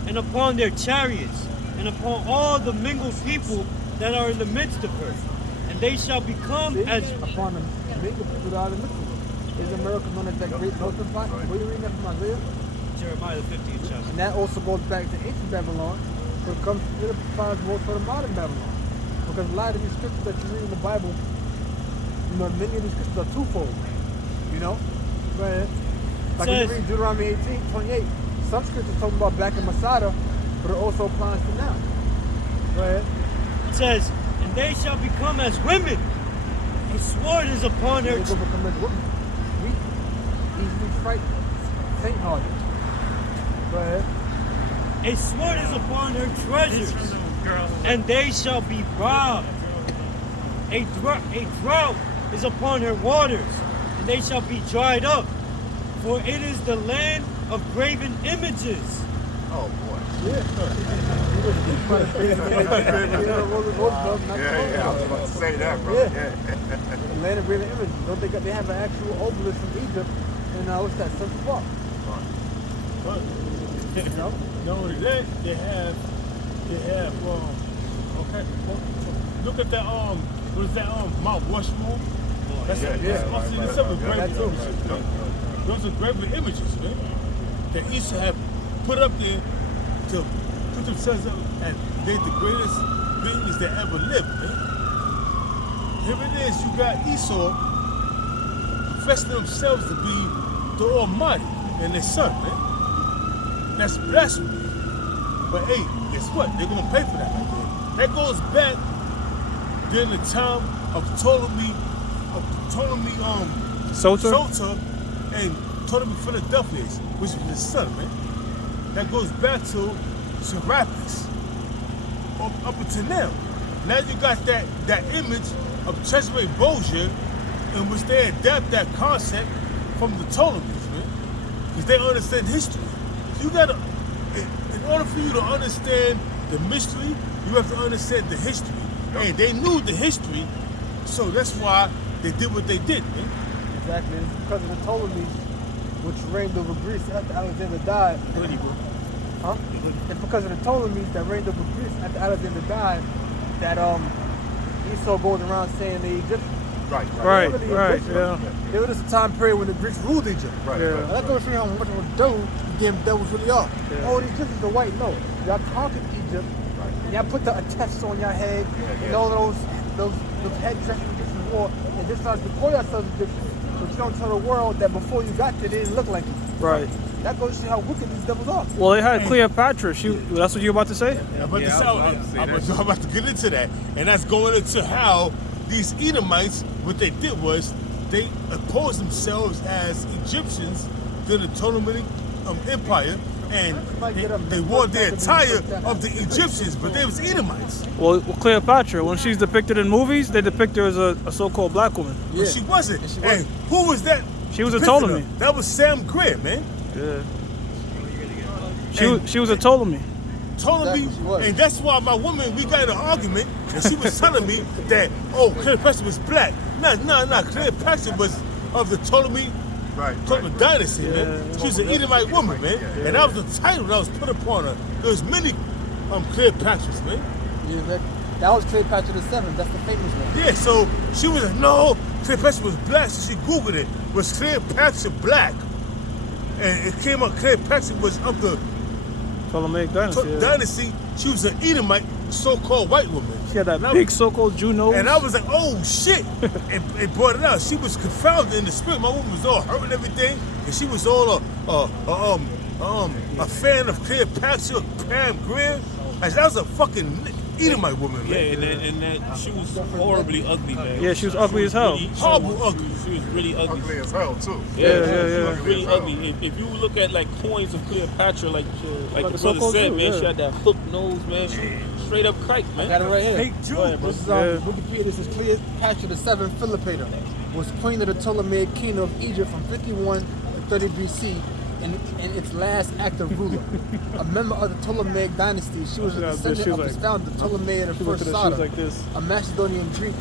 and upon their chariots, and upon all the mingled people that are in the midst of her. And they shall become See? as... Upon the mingled people that are in the midst of her. Is America known as that great melting pot? Were you reading that from Isaiah? Jeremiah the 50th chapter. And that also goes back to ancient Babylon. So it applies more for the modern Babylon. Because a lot of these scriptures that you read in the Bible, you know, many of these scriptures are twofold. You know? Go ahead. Like when you read Deuteronomy 18:28, some scriptures talking about back in Masada, but it also applies to now. Go ahead. It says, and they shall become as women. A sword is upon her... They will become as women. Weak, easily frightened, faint-hearted. Go ahead. A sword is upon her treasures, and they shall be robbed. A drought is upon her waters, and they shall be dried up. For it is the land of graven images. Oh boy. Yeah. Yeah, I was about to say that, bro. Yeah. The land of graven images. Don't they have an actual obelisk from Egypt, and what's that, Central Park? But You know? not only that, they have okay. Look at that what is that Mount Rushmore? That's also in itself a graven images. Man. Those are graven images, man. That used to have put up there to put themselves up as they're the greatest beings that ever lived, man. Here it is, you got Esau professing themselves to be the Almighty and their son, man. That's blasphemy. But hey, guess what? They're gonna pay for that. That goes back during the time of Ptolemy Soter and Ptolemy Philadelphus, which was his son, man. That goes back to Serapis up until now. Now you got that image of Cesare Borgia in which they adapt that concept from the Ptolemies, man. Because they understand history. So you gotta, in order for you to understand the mystery, you have to understand the history. And they knew the history, so that's why they did what they did, man. Exactly. It's because of the Ptolemies, which reigned over Greece after Alexander died. Huh? It's because of the Ptolemies that reigned over Greece after Alexander died that Esau goes around saying the Egyptians. Right, yeah. There was a time period when the Greeks ruled Egypt. Right, Yeah. right. And that goes to show you how much of a dough the damn devils really are. Yeah. Oh, the Egyptians are white. No. Y'all conquered Egypt. And y'all put the attacks on your head and all those headdresses Egyptian wore, and just started to call yourselves Egyptians. But you don't tell the world that before you got there, they didn't look like you. Right. That goes to show how wicked these devils are. Well, they had Cleopatra. That's what you were about to say? I'm about to get into that. And that's going into how these Edomites, what they did was they opposed themselves as Egyptians to the Ptolemaic Empire, and they wore the attire of the Egyptians, but they was Edomites. Well, Cleopatra, when she's depicted in movies, they depict her as a so-called black woman. But she wasn't. And who was that? She was a depicting Ptolemy. her? That was Sam Greer, man. Yeah. She was a Ptolemy. Ptolemy, Exactly, she was. and that's why my woman, we got in an argument, and she was telling me that, oh, Cleopatra was black. Nah, Cleopatra was of the Ptolemy dynasty, man. She was an Edomite woman, man. And that was the title that was put upon her. There was many Cleopatras, man. Yeah, that was Cleopatra the 7th. That's the famous one. Yeah, so she was like, no, Cleopatra was black, so she Googled it. Was Cleopatra black? And it came up Cleopatra was of the Ptolemaic dynasty. Yeah. dynasty. She was an Edomite, so-called white woman. She had that big so-called Jew nose. And I was like, oh shit. It brought it out. She was confounded in the spirit. My woman was all hurt and everything. And she was all a fan of Cleopatra, Pam Grier. Like, that was a fucking Edomite woman, man. Yeah, and that she was horribly ugly, man. Yeah, she was ugly as hell. Horrible ugly. She was really ugly. Ugly as hell, too. Yeah, Yeah, she was yeah. really ugly. If you look at like coins of Cleopatra, like the a brother so-called said, Jew, man, yeah. she had that hooked nose, man. She straight up kike, man. Got it right here. Fake Jew. This is Yeah. Wikipedia. This is Cleopatra the 7th Philippator. Was queen of the Ptolemaic kingdom of Egypt from 51 to 30 BC. And its last active ruler, a member of the Ptolemaic dynasty, she was a Yeah, descendant she of was its like- founder, Ptolemy the She looked first at her, she was Sada, like this. a Macedonian Greek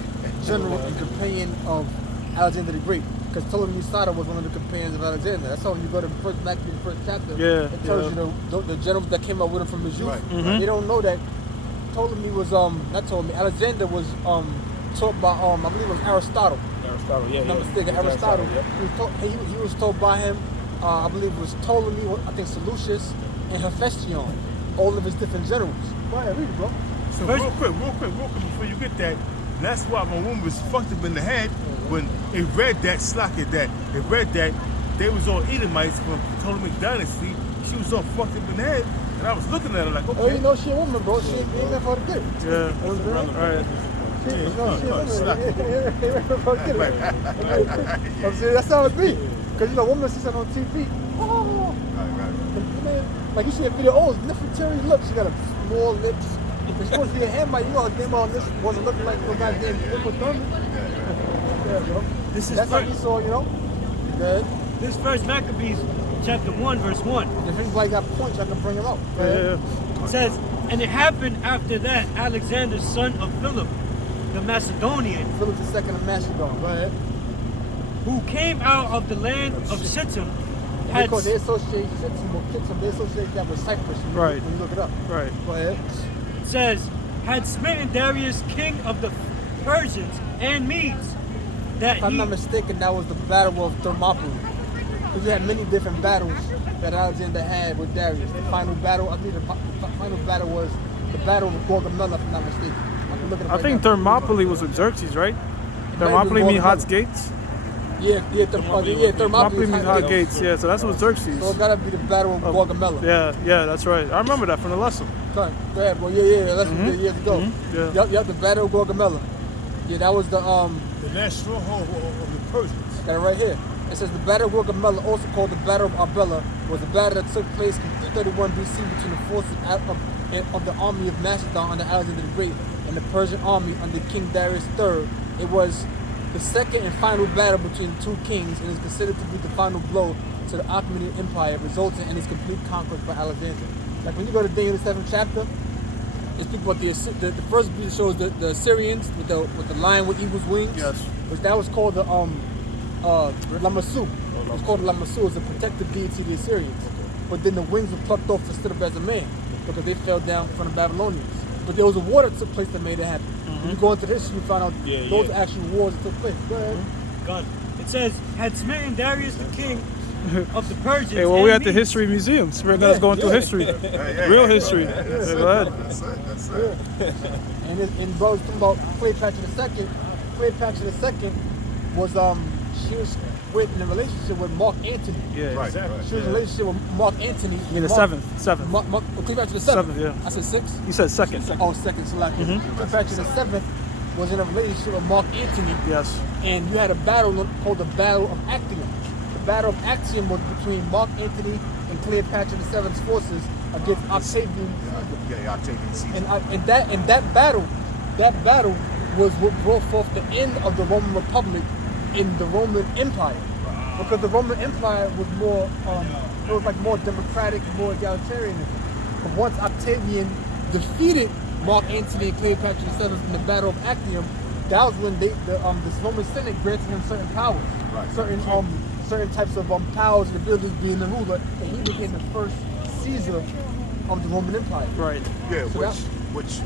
general and companion of Alexander the Great. Because Ptolemy Sada was one of the companions of Alexander. That's how when you go to the first Maccabees, the first chapter, Yeah, it tells yeah. you the generals that came up with him from his youth. Mhm. They don't know that Ptolemy was Alexander was taught by I believe it was Aristotle. Aristotle, yeah, If I'm not mistaken, Aristotle. He was told by him. I believe it was Ptolemy, I think Seleucus, and Hephaestion, all of his different generals. Go ahead, read it, bro. So real quick, before you get that, that's why my woman was fucked up in the head when it read that they was all Edomites from the Ptolemaic dynasty. She was all fucked up in the head, and I was looking at her like, Oh, okay. you know she a woman, bro. She ain't meant for the good. Yeah. What's the All right. She ain't meant for the good. Right. I'm saying, that's how it be. Because, women see something on TV. Oh. And then, like you see a video, oh, it's Nefertari look. She got a small lips. It's supposed to be a handbite. You know her damn all lips wasn't looking like no goddamn Uma Thurman. Yeah, bro. This is That's how first, you saw, Good. this first Maccabees chapter 1 verse 1. If anybody got points, I can bring them out. Go ahead. Yeah. It says, and it happened after that Alexander, son of Philip, the Macedonian, Philip II of Macedon. Go ahead. who came out of the land of Shittim, had Because they associate Shittim, they associate that with Cyprus. Right. When you look it up. Right. Go ahead. says, had smitten Darius, king of the Persians and Medes, that If I'm he not mistaken, that was the Battle of Thermopylae. Because you had many different battles that Alexander had with Darius. The final battle, I think the final battle was the Battle of Gaugamela, if I'm not mistaken. I can look it up I right think now. Thermopylae was with Xerxes, right? been Thermopylae means hot Gaugamela. gates. Yeah, Thermopylae Thermopylae is means hot gates. Yeah, so that's what Xerxes. So it gotta be the Battle of Gaugamela. Yeah, that's right. I remember that from the lesson. Go ahead, well, yeah, that's what we did years ago. Yeah. Yep, the Battle of Gaugamela. Yeah, that was the The national home of the Persians. got it right here. It says the Battle of Gaugamela, also called the Battle of Arbela, was a battle that took place in 331 BC between the forces of the army of Macedon under Alexander the Great and the Persian army under King Darius III. It was the second and final battle between two kings and is considered to be the final blow to the Achaemenid Empire, resulting in its complete conquest by Alexander. Like when you go to Daniel the 7th chapter, it speaks about the first beat shows the Assyrians with the lion with eagle's wings. Yes. Which that was called the Lamassu. It was called the Lamassu. It was a protective deity of the Assyrians. But then the wings were plucked off and stood up as a man because they fell down from the Babylonians. But there was a war that took place that made it happen. When you go into history, you find out those are actual wars that took place. Go ahead. God. It says, had smitten Darius the king of the Persians. Hey, well, we at the History Museum. Spirit God's going through history. Real history. Go ahead. That's it. And bro, was talking about Cleopatra II. Cleopatra II was she was in a relationship with Mark Antony. Yeah, Right, exactly. right. She was in a relationship with Mark Antony. I mean, the seventh. Cleopatra the Seventh, seventh. yeah. I said 6. You said second. Oh, second. Select. Cleopatra the seventh was in a relationship with Mark Antony. Yes. And you had a battle called the Battle of Actium. The Battle of Actium was between Mark Antony and Cleopatra VII's forces against Octavian Caesar. Yeah, Octavian Caesar. And that battle was what brought forth the end of the Roman Republic in the Roman Empire, because the Roman Empire was more, it was like more democratic, more egalitarian. But once Octavian defeated Mark Antony and Cleopatra VII in the Battle of Actium, that was when the Roman Senate granted him certain powers, certain types of powers and abilities being the ruler, and he became the first Caesar of the Roman Empire. Right. Yeah, So which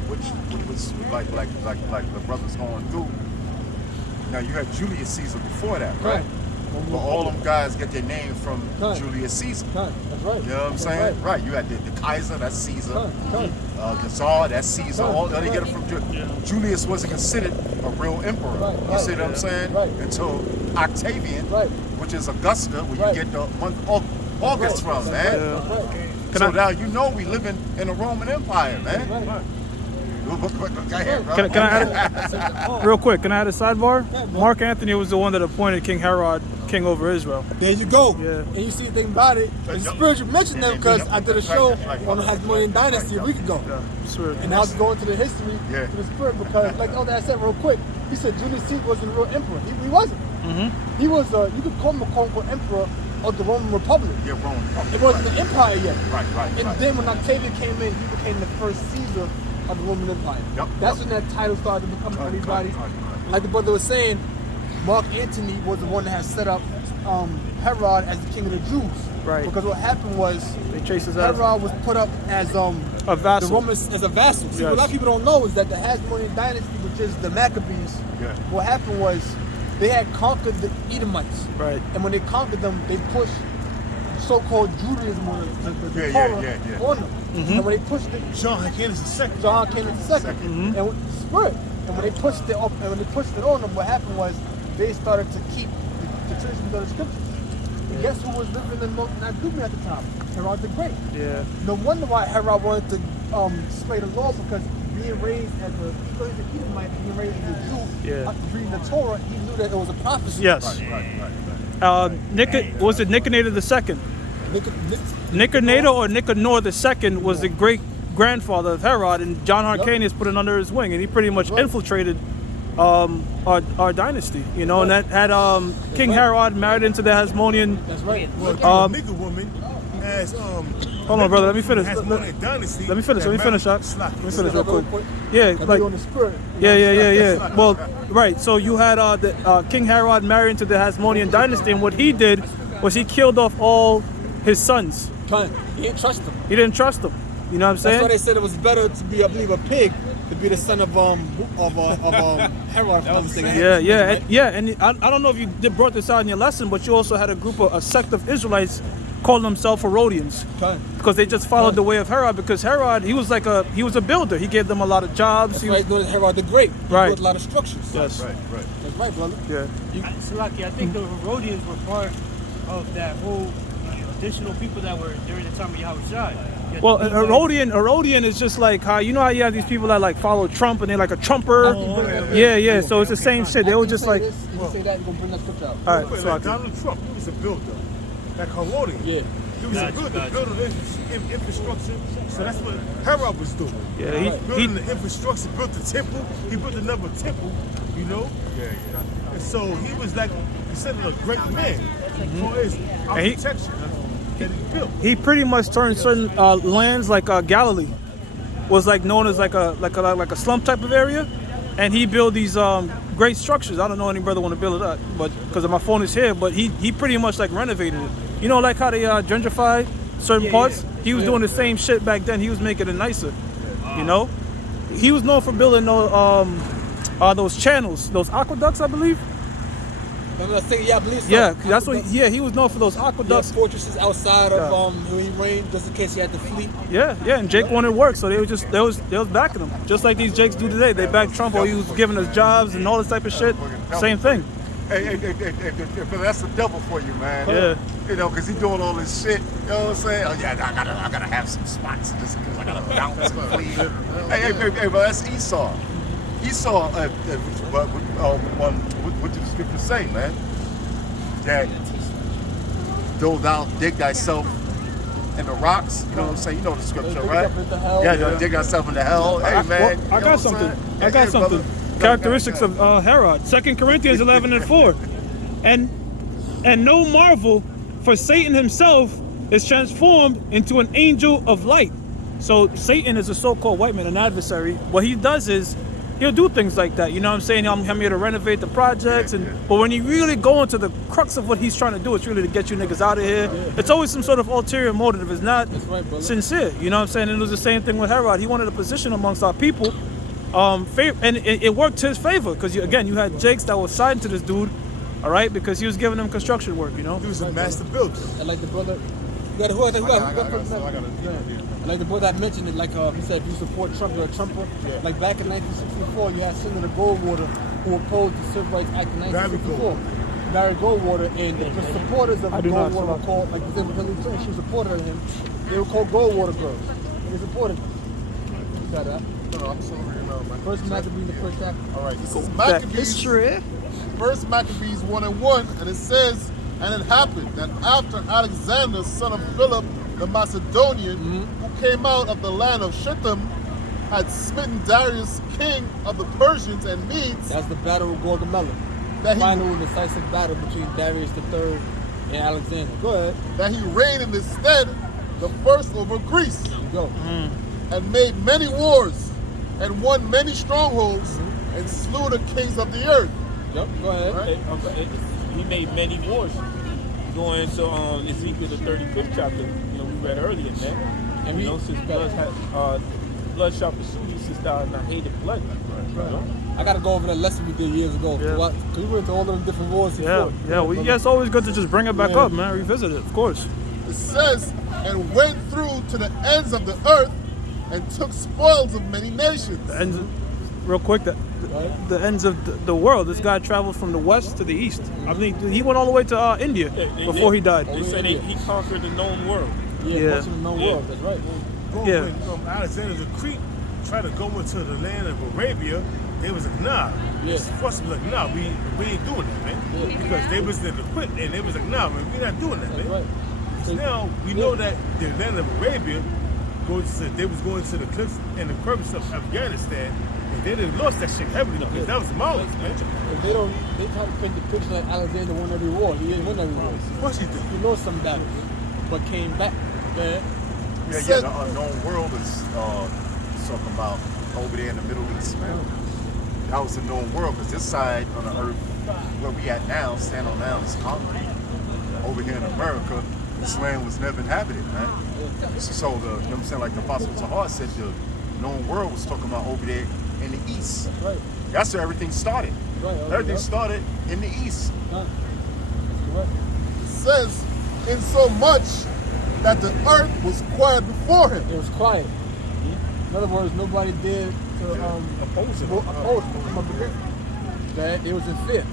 was like the brothers going through. Now you had Julius Caesar before that, right? But all them guys get their name from Julius Caesar. That's right. You know what I'm saying? Right. You had the Kaiser, that's Caesar. The Tsar, that's Caesar. All they get it from Julius wasn't considered a real emperor. You see what I'm saying? Right. Until Octavian, which is Augusta, where you get the month August from, man. So now you know we living in a Roman Empire, man. Go ahead, bro. Can I add real quick? Can I add a sidebar? Mark Antony was the one that appointed King Herod king over Israel. There you go. Yeah. And you see the thing about it, and spiritual mentioned them because I did a show on the Hasmonean dynasty a week ago. And I was going to the history to the spirit because, like I said real quick, he said Julius Caesar wasn't a real emperor. He wasn't. He was, you could call him a quote-unquote emperor of the Roman Republic. Yeah, Rome. It wasn't an empire yet. Right. And then when Octavian came in, he became the first Caesar of the Roman Empire. That's when that title started to become everybody. Like the brother was saying, Mark Antony was the one that had set up Herod as the king of the Jews. Right. Because what happened was They chased his ass. Herod was put up as A vassal. the Romans as a vassal. See, what a lot of people don't know is that the Hasmonean dynasty, which is the Maccabees, what happened was they had conquered the Edomites. Right. And when they conquered them, they pushed so-called Judaism on the Torah on them. And when they pushed it, John Hyrcanus II. John came in second. And with the spirit. And when they pushed it up, and when they pushed it on them, what happened was they started to keep the traditions of the scriptures. And guess who was living in Nagumi at the time? Herod the Great. Yeah. No wonder why Herod wanted to slay the law, because being raised as a Edomite, being raised as a Jew, reading the Torah, he knew that it was a prophecy. Yes. Was it Nicanor II? Nicanor or Nicanor II was the great grandfather of Herod, and John Hyrcanus put it under his wing, and he pretty much infiltrated our dynasty, you know, and that had King Herod married into the Hasmonean. That's right. Well, nigga woman as Hold on, brother. Let me finish. Let me finish, Doc. Let me finish real quick. Yeah, like on the spirit. yeah. Well, right. So you had King Herod married into the Hasmonean dynasty, and what he did was he killed off all his sons. He didn't trust them. He didn't trust them. You know what I'm saying? That's why they said it was better to be, I believe, a pig to be the son of Herod. Yeah. And I don't know if you brought this out in your lesson, but you also had a sect of Israelites calling themselves Herodians because they just followed the way of Herod. Because Herod, he was a builder. He gave them a lot of jobs. That's right, known as Herod the Great. He built a lot of structures. Yes. Right. That's right, brother. Yeah. Salaki, I think the Herodians were part of that whole additional people that were during the time of Yahushua. Well, Herodian is just like how you know how you have these people that like follow Trump and they're like a Trumper. Yeah. So it's the same shit. They were just like. If you say that, you're gonna bring that scripture out. All right, Wait, so I like can, Donald Trump, he was a builder. Like Herodian. Yeah. He was a builder of infrastructure. So that's what Herod was doing. yeah, He building the infrastructure, built the temple. He built another temple, you know? Yeah. And so he was like considered a great man for his architecture that he built. he pretty much turned certain lands like Galilee was like known as like a slum type of area, and he built these great structures. I don't know any brother want to build it up, but because my phone is here, but he pretty much like renovated it. You know, like how they gentrified certain parts. He was doing the same shit back then. He was making it nicer. You know, he was known for building those channels, those aqueducts, I believe. Remember that thing? Yeah, I believe so. Yeah, that's what. He was known for those aqueducts. Fortresses outside of where he reigned, just in case he had to flee. Yeah, and Jake wanted work, so they was backing him, just like these Jakes do today. They back Trump, or he was giving us jobs and all this type of shit. Same thing. Hey, but that's the devil for you, man. Yeah. You know, because he's doing all this shit. You know what I'm saying? Oh, yeah, I gotta have some spots just because I gotta bounce and flee. Hey, but that's Esau. Esau, what did the scripture say, man? That though thou dig thyself in the rocks, you know what I'm saying? You know the scripture, right? Yeah, dig thyself into hell. Hey, man. I got something. Characteristics of Herod. 2 Corinthians 11:4. And no marvel, for Satan himself is transformed into an angel of light. So Satan is a so-called white man, an adversary. What he does is he'll do things like that. You know what I'm saying? I'm here to renovate the projects, but when you really go into the crux of what he's trying to do, it's really to get you niggas out of here. It's always some sort of ulterior motive. It's not sincere. You know what I'm saying? And it was the same thing with Herod. He wanted a position amongst our people. And it worked to his favor because you had Jakes that was siding to this dude, all right, because he was giving them construction work, you know. He was a master builder. And like the brother, like the brother I mentioned it, like he said, if you support Trump, you're a Trumper. Yeah. Like back in 1964, you had Senator Goldwater who opposed the Civil Rights Act in 1964. Barry Goldwater, and the supporters of Goldwater were called, like you said with Hillary Clinton, she was a supporter of him. They were called Goldwater girls. They supported him. You got that? No, I'm still reading out, man. First Maccabees, the first chapter. All right, this is Maccabees. First Maccabees 1:1, and it says, and it happened that after Alexander, son of Philip the Macedonian, who came out of the land of Shittim, had smitten Darius, king of the Persians and Medes. That's the battle of Gaugamela. The final and decisive battle between Darius III and Alexander. Go ahead. That he reigned in his stead, the first over Greece. There you go. And made many wars, and won many strongholds, and slew the kings of the earth. Yep, go ahead. Right? He made many wars. Going to Ezekiel the 35th chapter, you know, we read earlier, man. And you know, since blood shall pursue you, since thou hast not hated blood. Right. You know? I gotta go over that lesson we did years ago. Yeah. We went to all of the different wars before. It's always good to just bring it back up, man. Revisit it, of course. It says, and went through to the ends of the earth, and took spoils of many nations. The ends, real quick, the ends of the world. This guy traveled from the west to the east. I think he went all the way to India before he died. They say he conquered the known world. Most of the known world. That's right. When Alexander the Greek tried to go into the land of Arabia, they was like, nah. First was like, nah, we ain't doing that, man. Because they was equipped, and they was like, nah, man, we not doing that, man. Right. Because now we know that the land of Arabia they was going to the cliffs and the crevice of Afghanistan, and they done lost that shit heavily because that was the mountains, man. They try to paint the picture like Alexander won every war. He didn't win every war. Of course he did. He lost some battles, but came back. The unknown world is talking about over there in the Middle East, man. That was the known world because this side on the earth, where we at now, stand on now, is concrete. Over here in America, this land was never inhabited, man. So you know what I'm saying, like the Apostle Tahar said, the known world was talking about over there in the east. That's right. That's where everything started. Right, everything started in the east. That's correct. It says, in so much that the earth was quiet before him. It was quiet. In other words, nobody dared to oppose him. That it was in fear.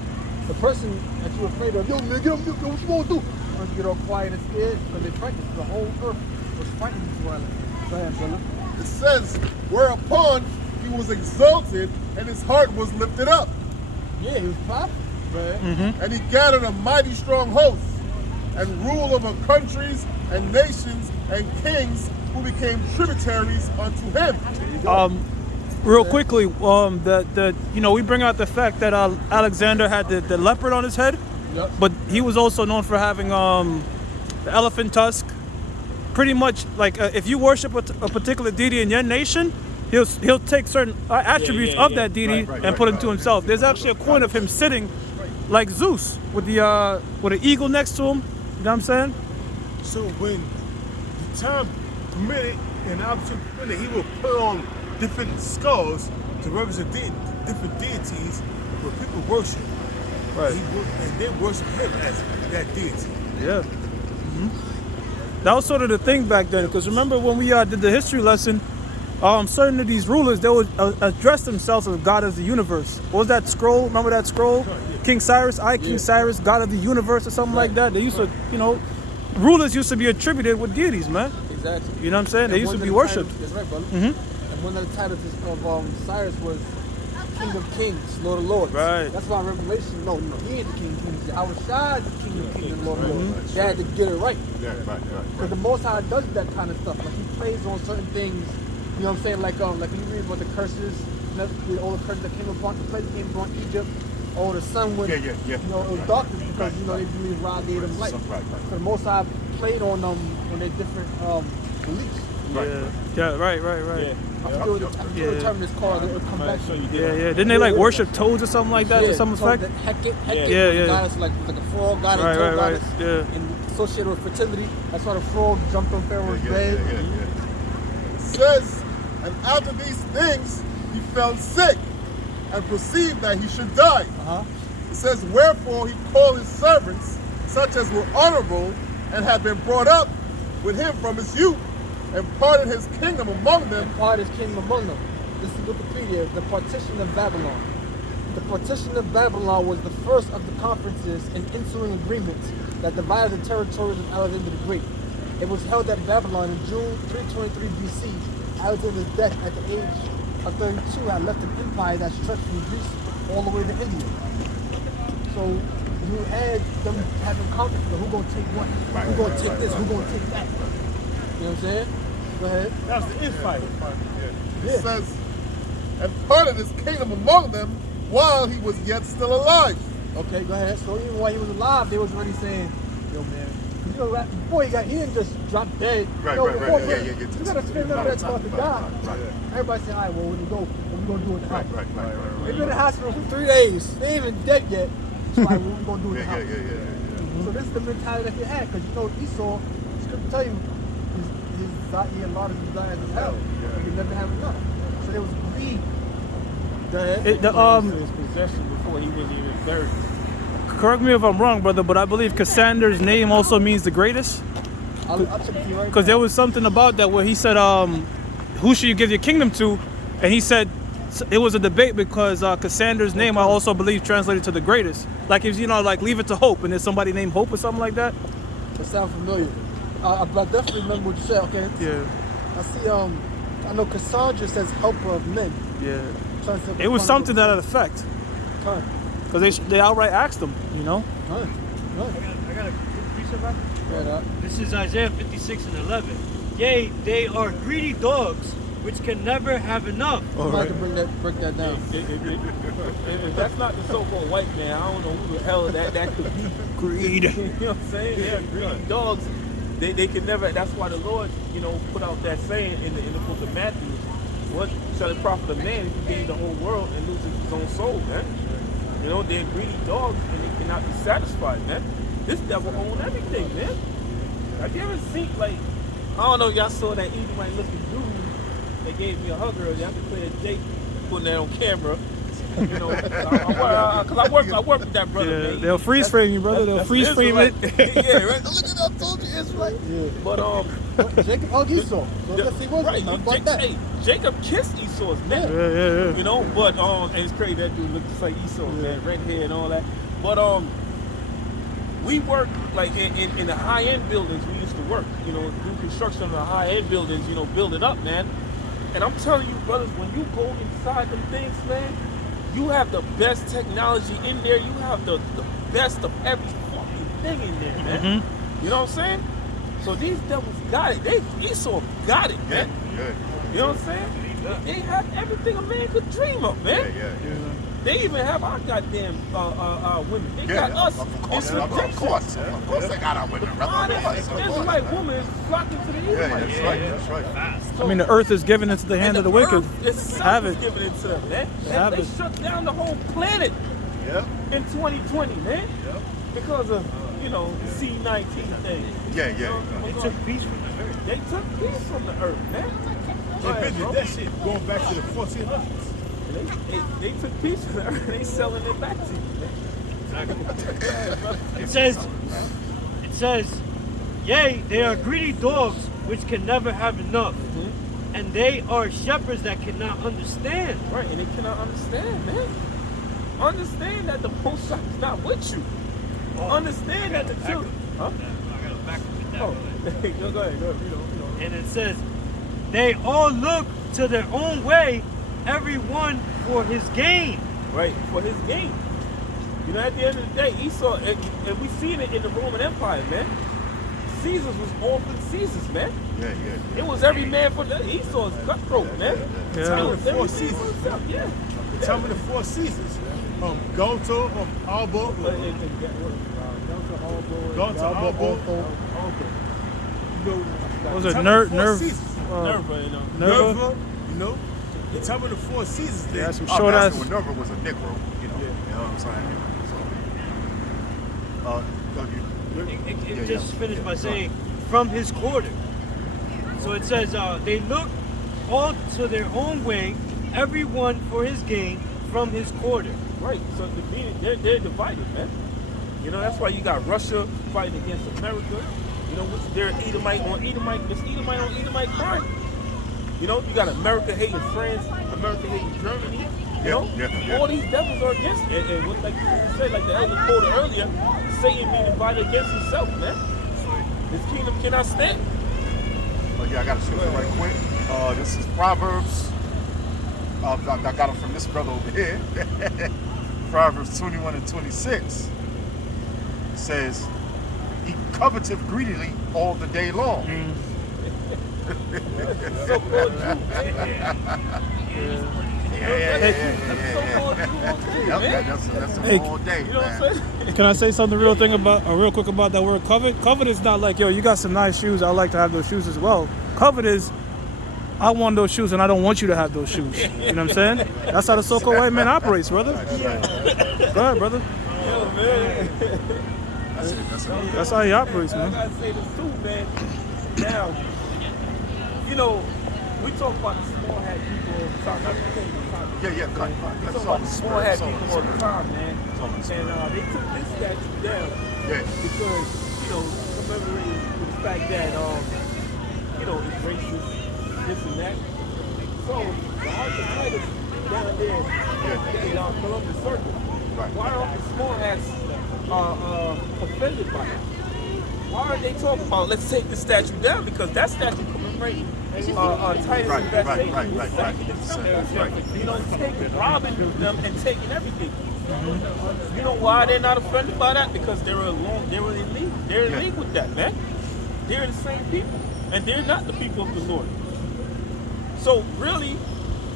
The person that you're afraid of, yo nigga, what you gonna do? Once you get all quiet and scared, because they frightened. The whole earth was frightened before Alexander. Go ahead, brother. It says, whereupon he was exalted and his heart was lifted up. Yeah, he was powerful. Right? And he gathered a mighty strong host and rule over countries and nations and kings who became tributaries unto him. Real quickly, we bring out the fact that Alexander had the leopard on his head, but he was also known for having the elephant tusk. Pretty much, like if you worship a particular deity in your nation, he'll take certain attributes of that deity and put it to himself. There's actually a coin of him sitting like Zeus with an eagle next to him. You know what I'm saying? So when the time permitted and opportunity permitted, he will put on different skulls to represent different deities where people worship. Right. And they worship him as that deity. Yeah. That was sort of the thing back then, because remember when we did the history lesson, certain of these rulers, they would address themselves as God of the universe. What was that scroll? Remember that scroll? King Cyrus, King Cyrus, God of the universe or something like that. They used to, rulers used to be attributed with deities, man. Exactly. You know what I'm saying? They used to be worshipped. That's right, brother. And one of the titles of Cyrus was King of Kings, Lord of Lords. Right. That's why Revelation, no, he ain't the King of Kings. I was shy the King of Kings and Lord of Lords. They had to get it right. Yeah, right. Because the Most High does that kind of stuff. Like he plays on certain things. You know what I'm saying? Like when you read about the curses, all the curses that came upon the plague came upon Egypt. Or the sun when it was darkness because they believe Ra gave them light. Right. So the Most High played on them on their different beliefs. Yeah, right. I forget what the term is called. It'll come back to you. Yeah. Didn't they like worship toads or something like that to some effect? Hecate was a goddess, like a frog goddess, toad goddess, and associated with fertility. That's why the frog jumped on Pharaoh's bed. It says, and after these things he fell sick and perceived that he should die. It says, wherefore he called his servants, such as were honorable and had been brought up with him from his youth, and parted his kingdom among them. This is Wikipedia, the partition of Babylon. The partition of Babylon was the first of the conferences and ensuing agreements that divided the territories of Alexander the Great. It was held at Babylon in June 323 BC. Alexander's death at the age of 32 had left an empire that stretched from Greece all the way to India. So you had them having conflict, who's going to take what? Who's going to take this? Who's going to take that? You know what I'm saying? Go ahead. That's the infight. It says, and parted his kingdom among them while he was yet still alive. Okay, go ahead. So even while he was alive, they was already saying, yo man, before he didn't just drop dead. Right. You gotta spend another that's about to die. Everybody saying, all right, well, when we gonna do it now? Right. They've been in the hospital for 3 days. They ain't even dead yet. So like, what we gonna do it now? So this is the mentality that they had, because Esau, scripture tell you, he had a lot of desires as hell. He could never have enough. So there was greed. His possession before he was even 30. Correct me if I'm wrong, brother, but I believe Cassandra's name also means the greatest. I'll check it for you right Because there was something about that where he said, who should you give your kingdom to? And he said, it was a debate because Cassandra's name, I also believe, translated to the greatest. Like if like leave it to Hope, and there's somebody named Hope or something like that. That sounds familiar. I definitely remember what you said. Okay. Yeah. I see. I know Cassandra says helper of men. Yeah. It was something to that effect. Because they outright asked him, I got a piece of that. This is Isaiah 56:11. Yea, they are greedy dogs, which can never have enough. I'm about to break that down. If that's not the so-called white man, I don't know who the hell that could be. Greed. You know what I'm saying? Yeah, greedy dogs. They can never. That's why the Lord, put out that saying in the book of Matthew. What shall it profit a man if he gain the whole world and loses his own soul, man? They're greedy dogs and they cannot be satisfied, man. This devil owns everything, man. Have you ever seen, I don't know if y'all saw that Edomite looking dude that gave me a hug earlier. I can play a Jake putting that on camera. Because I work with that brother, man. They'll freeze frame you, brother. They'll freeze frame it. Yeah, right. Look at that, I told you it's right. Yeah. But Jacob hugged Esau. So let's see what's right. Jacob kissed Esau's neck. Yeah. But and it's crazy that dude looks just like Esau, man, red hair and all that. But we work in the high end buildings. We used to work, you know, do construction on the high-end buildings, you know, build it up, man. And I'm telling you, brothers, when you go inside them things, man, you have the best technology in there. You have the best of every fucking thing in there, man. You know what I'm saying? So these devils got it. Esau got it, man. You know what I'm saying? They have everything a man could dream of, man. They even have our goddamn women. They got us. It's ridiculous. Of course they got our women, brother. Israelite woman is flocking to the Israelites. That's right. I mean, the earth is given into the hand of the wicked. Have it. Given it to them, man. They shut down the whole planet in 2020, man. Because of, you know, the C-19 thing. They took peace from the earth. They took peace from the earth, man. They did that shit going back to the 1400s. They took peace from the earth and they selling it back to you, man. It says, yea, they are greedy dogs which can never have enough. And they are shepherds that cannot understand. Right, and they cannot understand, man. Understand that the Most High is not with you. Understand that the children. Huh? I got to back it down. Go ahead. And it says, they all look to their own way, every one for his gain. Right, for his gain. You know, at the end of the day, Esau, and we seen it in the Roman Empire, man. Caesars was all for the Caesars, man. It was every man for the Esau's cutthroat, man. Tell me the 4 seasons. Tell me the 4 seasons. Gonto, Albo. Gonto, Albo. What was it? Nerva, you know. Tell me the 4 seasons there. Yeah, some short ass. Nerva was a Negro, you know. You know what I'm saying? It just finished by saying, from his quarter. So it says, they look all to their own way, every one for his gain, from his quarter. Right, so they're divided, man. You know, that's why you got Russia fighting against America. You know, they're Edomite on Edomite, it's Edomite on Edomite crime. You know, you got America hating France, America hating Germany. You know, all these devils are against it. And what, like you said, like the elder quoted earlier, Satan being divided against himself, man. His kingdom cannot stand. Oh yeah, I got to show you right quick. This is Proverbs. I got it from this brother over here. Proverbs 21 and 26 says, he coveteth greedily all the day long. So-called Jew. That's all day, You know what I'm saying? Can I say something real quick about that word covet? Covet is not like, yo, you got some nice shoes, I like to have those shoes as well. Covet is, I want those shoes and I don't want you to have those shoes. You know what I'm saying? That's how the so-called white man operates, brother. Go ahead, brother. Yo, man. That's how he operates, man. I gotta say this too, man. Now, you know, we talk about the small hat people all the time. Not the same time. Yeah, We talk about the small hat people all the time, man. And they took this statue down because, you know, commemorating the fact that, you know, it's racist, this and that. So, the Arch of Titus down there in Columbus Circle, why aren't the small hats offended by it? Why are they talking about, let's take the statue down? Because that statue commemorating Titus and that you know, robbing them and taking everything. You know why they're not offended by that? Because they're in league with that, man. They're the same people, and they're not the people of the Lord. So really,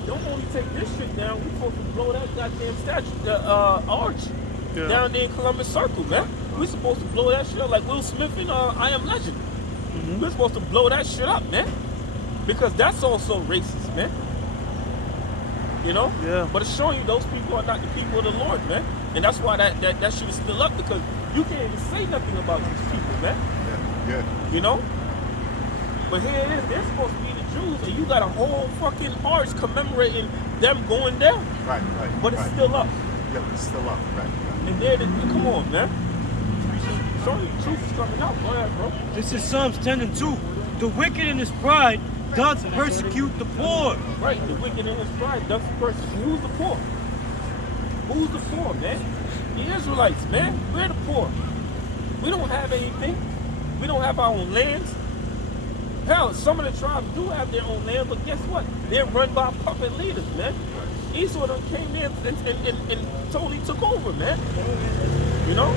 don't only take this shit down. We're supposed to blow that goddamn statue, the arch, down there in Columbus Circle, man. We're supposed to blow that shit up like Will Smith in I Am Legend. We're supposed to blow that shit up, man. Because that's also racist, man. You know? Yeah. But it's showing you those people are not the people of the Lord, man. And that's why that shit is still up, because you can't even say nothing about these people, man. You know? But here it is, they're supposed to be the Jews, and you got a whole fucking arch commemorating them going down. Right. But it's still up. Yeah, it's still up, right. And they're come on, man. Show you the truth is coming out. Go ahead, bro. This is Psalms 10 and 2. The wicked in his pride doth persecute the poor. Right, the wicked in his pride doth persecute. Who's the poor? Who's the poor, man? The Israelites, man. We're the poor. We don't have anything. We don't have our own lands. Hell, some of the tribes do have their own land, but guess what? They're run by puppet leaders, man. Esau done came in and totally took over, man. You know?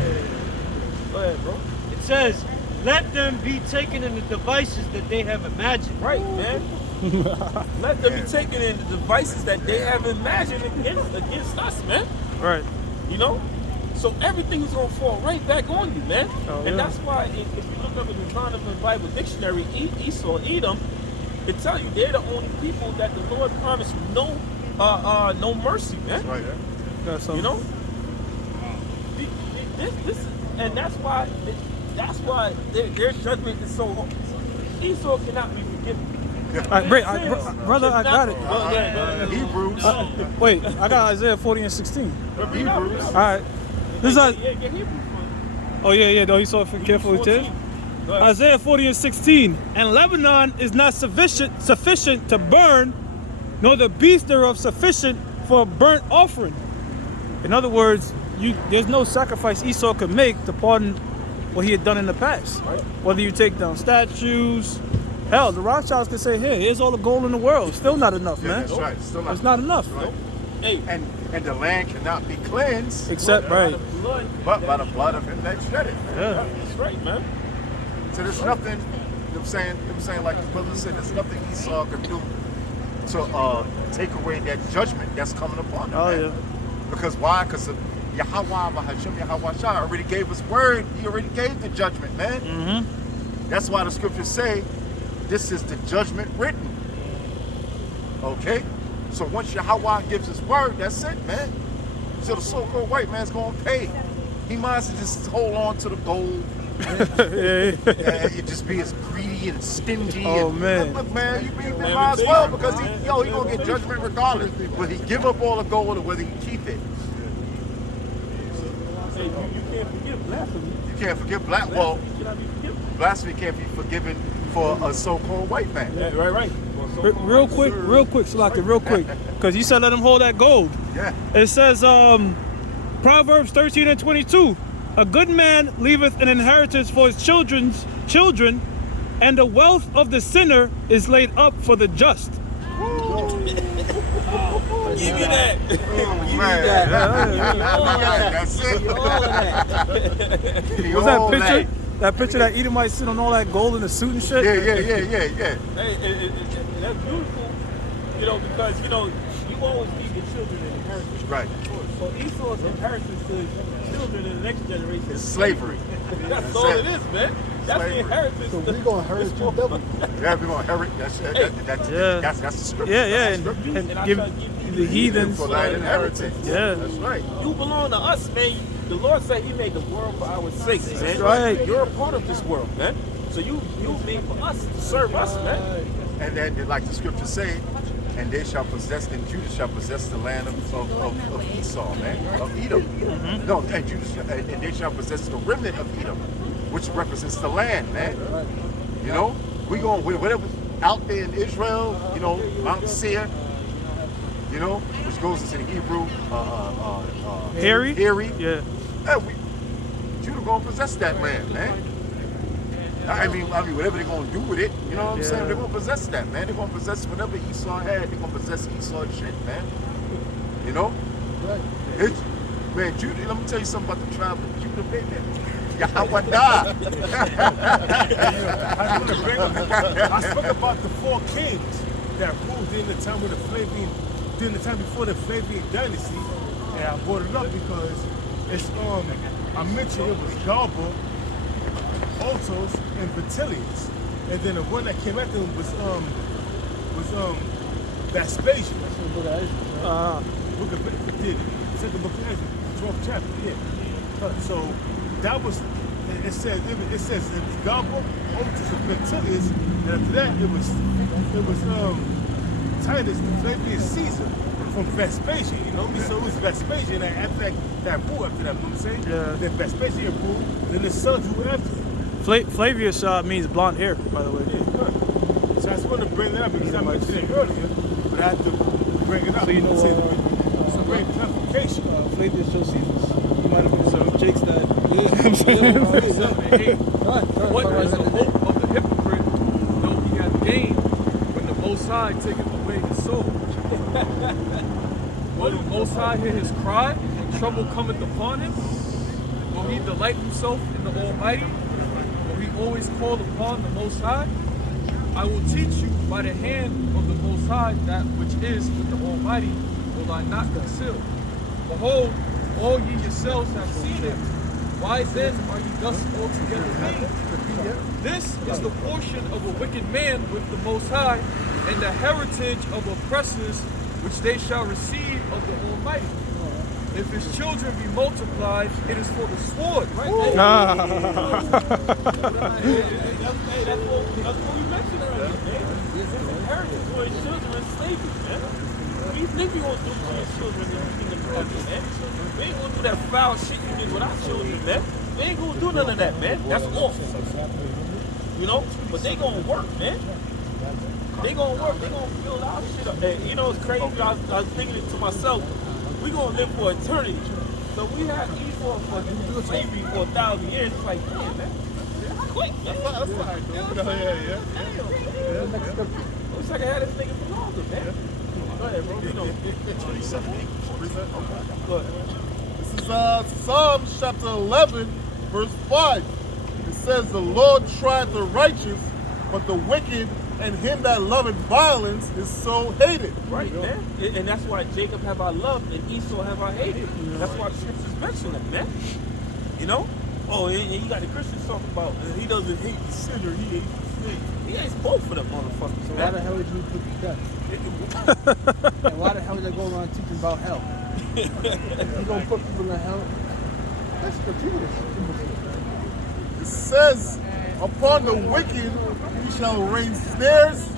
Go ahead, bro. It says, let them be taken in the devices that they have imagined. Right, man. Let them be taken in the devices that they have imagined against us, man. Right. You know? So everything is going to fall right back on you, man. Oh, and yeah. that's why if you look up in the Zondervan Bible Dictionary, Esau, Edom, it tells you they're the only people that the Lord promised no mercy, man. Right. Got some. You know? This and that's why their judgment is so hard. Esau cannot be forgiven. Brother, I got it. Hebrews. Wait, I got Isaiah 40 and 16. Hebrews. All right. This is oh yeah. Though he saw it carefully too. Isaiah 40 and 16. And Lebanon is not sufficient to burn, nor the beast thereof sufficient for a burnt offering. In other words, there's no sacrifice Esau could make to pardon what he had done in the past. Right. Whether you take down statues, hell, the Rothschilds could say, here's all the gold in the world. Still not enough, Yeah, man. that's right. Still not. It's not enough. Right. Hey, And the land cannot be cleansed Except, right. but by the blood of him that shed it. Yeah. That's right, man. So there's nothing, I'm saying like the brother said, there's nothing Esau can do to take away that judgment that's coming upon him. Oh, man. yeah. Because why? Because Yahweh Bahashim Yahweh Shah already gave us word. He already gave the judgment, man. Mm-hmm. That's why the scriptures say this is the judgment written. Okay? So once Yahweh gives his word, that's it, man. So the so-called white man's going to pay. He might as well just hold on to the gold. It just be as greedy and stingy. Oh, and, man. Look, man, you might as well because he going to get judgment regardless. Whether he give up all the gold or whether he keep it. Hey, you can't forgive blasphemy. You can't forgive well, Blasphemy cannot be forgiven. blasphemy can't be forgiven for a so-called white man. Yeah, right. Real quick, Salaki, real quick. Because you said let him hold that gold. Yeah. It says, Proverbs 13 and 22. A good man leaveth an inheritance for his children, and the wealth of the sinner is laid up for the just. Give me that. That's it. What's that picture? That picture that Edomite sit on all that gold in the suit and shit? Yeah. Hey, that's beautiful, because, you always leave your children an inheritance. Right. So Esau's inheritance to his children in the next generation It's slavery. That's all it is, man. That's the inheritance. So we gonna inherit you double. Yeah, we're going to inherit. That's the scripture. Yeah, That's the scripture. and I give shall give you the heathens. For thine inheritance. Yeah. That's right. You belong to us, man. The Lord said He made the world for our sakes, man. That's right. You're a part of this world, man. So you made for us to serve us, man. And then, like the scriptures say, and they shall possess, and Judah shall possess the land of Esau, man, of Edom. No, and Judah, and they shall possess the remnant of Edom, which represents the land, man. We going whatever out there in Israel, Mount Seir, which goes into the Hebrew, Harry? Yeah. Judah gonna possess that land, man. I mean, whatever they're gonna do with it, you know what I'm saying? They're gonna possess that, man. They're gonna possess whatever Esau had. They're gonna possess Esau's shit, man. It's, man, Judah. Let me tell you something about the tribe of Judah, baby. Yahweh died. I spoke about the 4 kings that ruled during the time of during the time before the Flavian dynasty, and I brought it up because it's I mentioned it was Galba, Otos, and Vitellius, and then the one that came after him was Vespasian. Book of second book of Ezra, 12th chapter. Yeah. So that was. It says it was Galba, Otis, and Vitellius, and after that it was Titus, the Flavian Caesar from Vespasian. You know what I mean? So it was Vespasian and after that rule after that. You know what I'm saying? Yeah. Then Vespasian ruled, then the sons who after. Flavius means blonde hair, by the way. Yeah, so I just wanted to bring that up because I mentioned it earlier, but I had to bring it up. So you know it's a great clarification. Flavius Josephus. He might have been some Jake's dad. saying? 47:8. What is the hope of the hypocrite, though he hath gained, when the Most High taketh away his soul? Will the Most High hear his cry, and trouble cometh upon him? Will he delight himself in the Almighty? Will he always call upon the Most High? I will teach you by the hand of the Most High that which is with the Almighty will I not conceal. Behold, all ye yourselves have seen him. Why then are ye thus altogether vain? This is the portion of a wicked man with the Most High, and the heritage of oppressors which they shall receive of the Almighty. If his children be multiplied, it is for the sword, right? Hey, that's what we mentioned earlier, man. It's an inheritance for his children and slavery, man. What do you think we gonna do for his children in the kingdom of heaven, man? We ain't gonna do that foul shit you did with our children, man. We ain't gonna do none of that, man. That's awful. You know? But they gonna work, man. They gonna work, they gonna build our shit up. And you know, it's crazy. I was thinking it to myself. We gonna live for eternity. So we have Esau for slavery for 1,000 years. It's like, damn, man. That's quick, man. That's fine, dude. Yeah. Wish I could have this nigga for longer, man. Go ahead, bro. You know. 27. Okay. Go ahead. This is Psalms chapter 11, verse 5. It says, the Lord tried the righteous, but the wicked and him that loveth violence is so hated. Right, man. And that's why Jacob have I loved and Esau have I hated. That's why the scriptures mention it, man. You know? Oh, and you got the Christians talking about he doesn't hate the sinner, he hates the sin. He hates both of them motherfuckers, So man. why the hell did you put death? And why the hell did they go around teaching about hell? You gonna put people in hell? That's gratuitous. It says, upon the wicked he shall rain snares,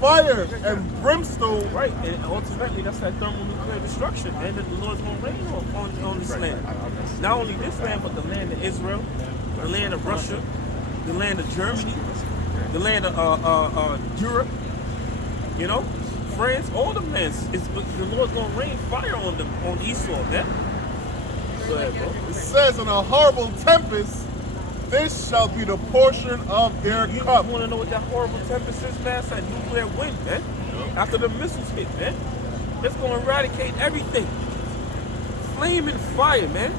fire, and brimstone. Right, and ultimately that's that thermonuclear destruction, man, that the Lord's gonna rain on this land. Not only this land, but the land of Israel, the land of Russia, the land of Germany, the land of Europe, you know, France, all the lands. The Lord's gonna rain fire on them, on Esau, man. Go ahead, bro. It says, in a horrible tempest, this shall be the portion of their You cup. want to know what that horrible tempest is, man? It's that nuclear wind, man. After the missiles hit, man. It's going to eradicate everything. Flaming fire, man.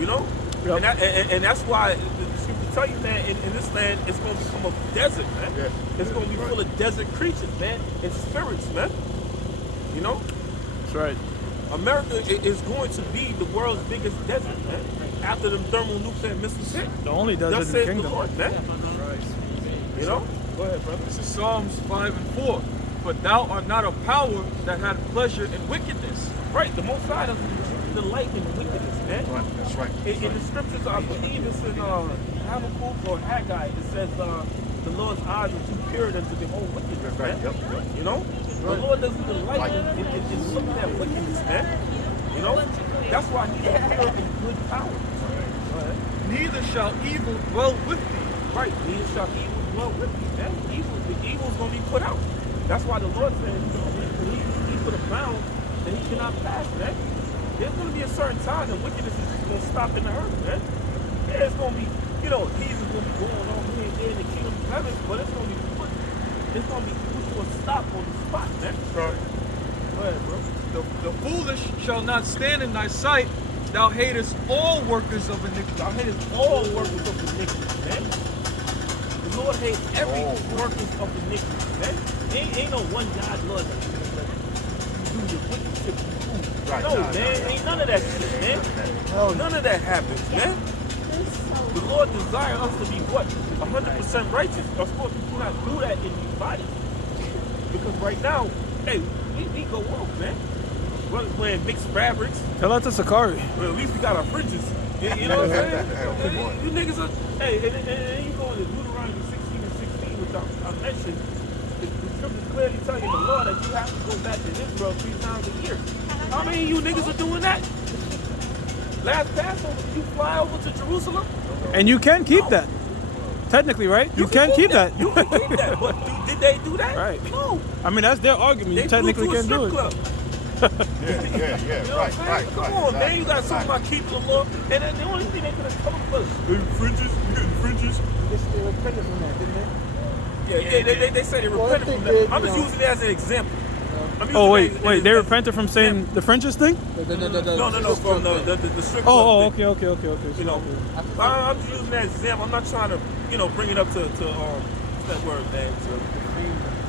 You know? Yep. And that's why the scripture tell you, man, in this land, it's going to become a desert, man. Yeah. It's going to be full of desert creatures, man, and spirits, man. You know? That's right. America is going to be the world's biggest desert, man. After them thermonuclear missiles hit. The only desert Thus in the says kingdom. the Lord, man. You know? Go ahead, brother. This is Psalms 5 and 4. But thou art not a power that had pleasure in wickedness. Right, the Most High doesn't delight in wickedness, man. That's right. In the scriptures, I believe it's in Habakkuk or Haggai, it says the Lord's eyes are too pure than to behold wickedness, man. Yep. You know? The Lord doesn't delight in looking at wickedness, man. You know? That's why he's a pure and good power. Neither shall evil dwell with thee. Right, neither shall evil dwell with thee, man. The evil's going to be put out. That's why the Lord says, he put a bound that he cannot pass, man. There's going to be a certain time that wickedness is going to stop in the earth, man. Yeah, it's going to be, you know, heathen's going to be going on here and there in the kingdom of heaven, but it's going to be put to a stop on the spot, man. Sorry. Go ahead, bro. The foolish shall not stand in thy sight. Thou hatest all workers of iniquity. Thou hatest all workers of iniquity, man. The Lord hates every workers of iniquity, man. Ain't no one God, Lord, that you do your wicked shit. Right, No, man, ain't none of that shit, man. None of that happens, man. The Lord desires us to be what? 100% righteous. Of course, we cannot do that in these bodies. Because right now, hey, we go off, man. We're wearing mixed fabrics. Tell that to Sakari. Well, at least we got our fringes. You know what I'm saying? You niggas are, hey, and you go into Deuteronomy 16 and 16, which I mentioned. The scriptures clearly tell you, the Lord, that you have to go back to Israel 3 times a year. How many of you niggas are doing that? Last Passover, you fly over to Jerusalem? And you can keep that. Technically, right? You can keep that. You can keep that. But did they do that? Right. No. I mean, that's their argument. They You technically flew to a can do strip it. club. Yeah. You know what I'm Right, saying? right. Come on, man. You got something about keeping the law, and then the only thing they could have told us, Infringes, you get infringes. They repented from that, didn't they? they say they Well, repented they from did, that. I'm you just know. using it as an example. I'm using Oh it as wait, an they example. repented from saying the fringes thing? No, from the strip Oh, club thing. okay. You know, I'm just using that example. I'm not trying to, bring it up to what's that word, man? To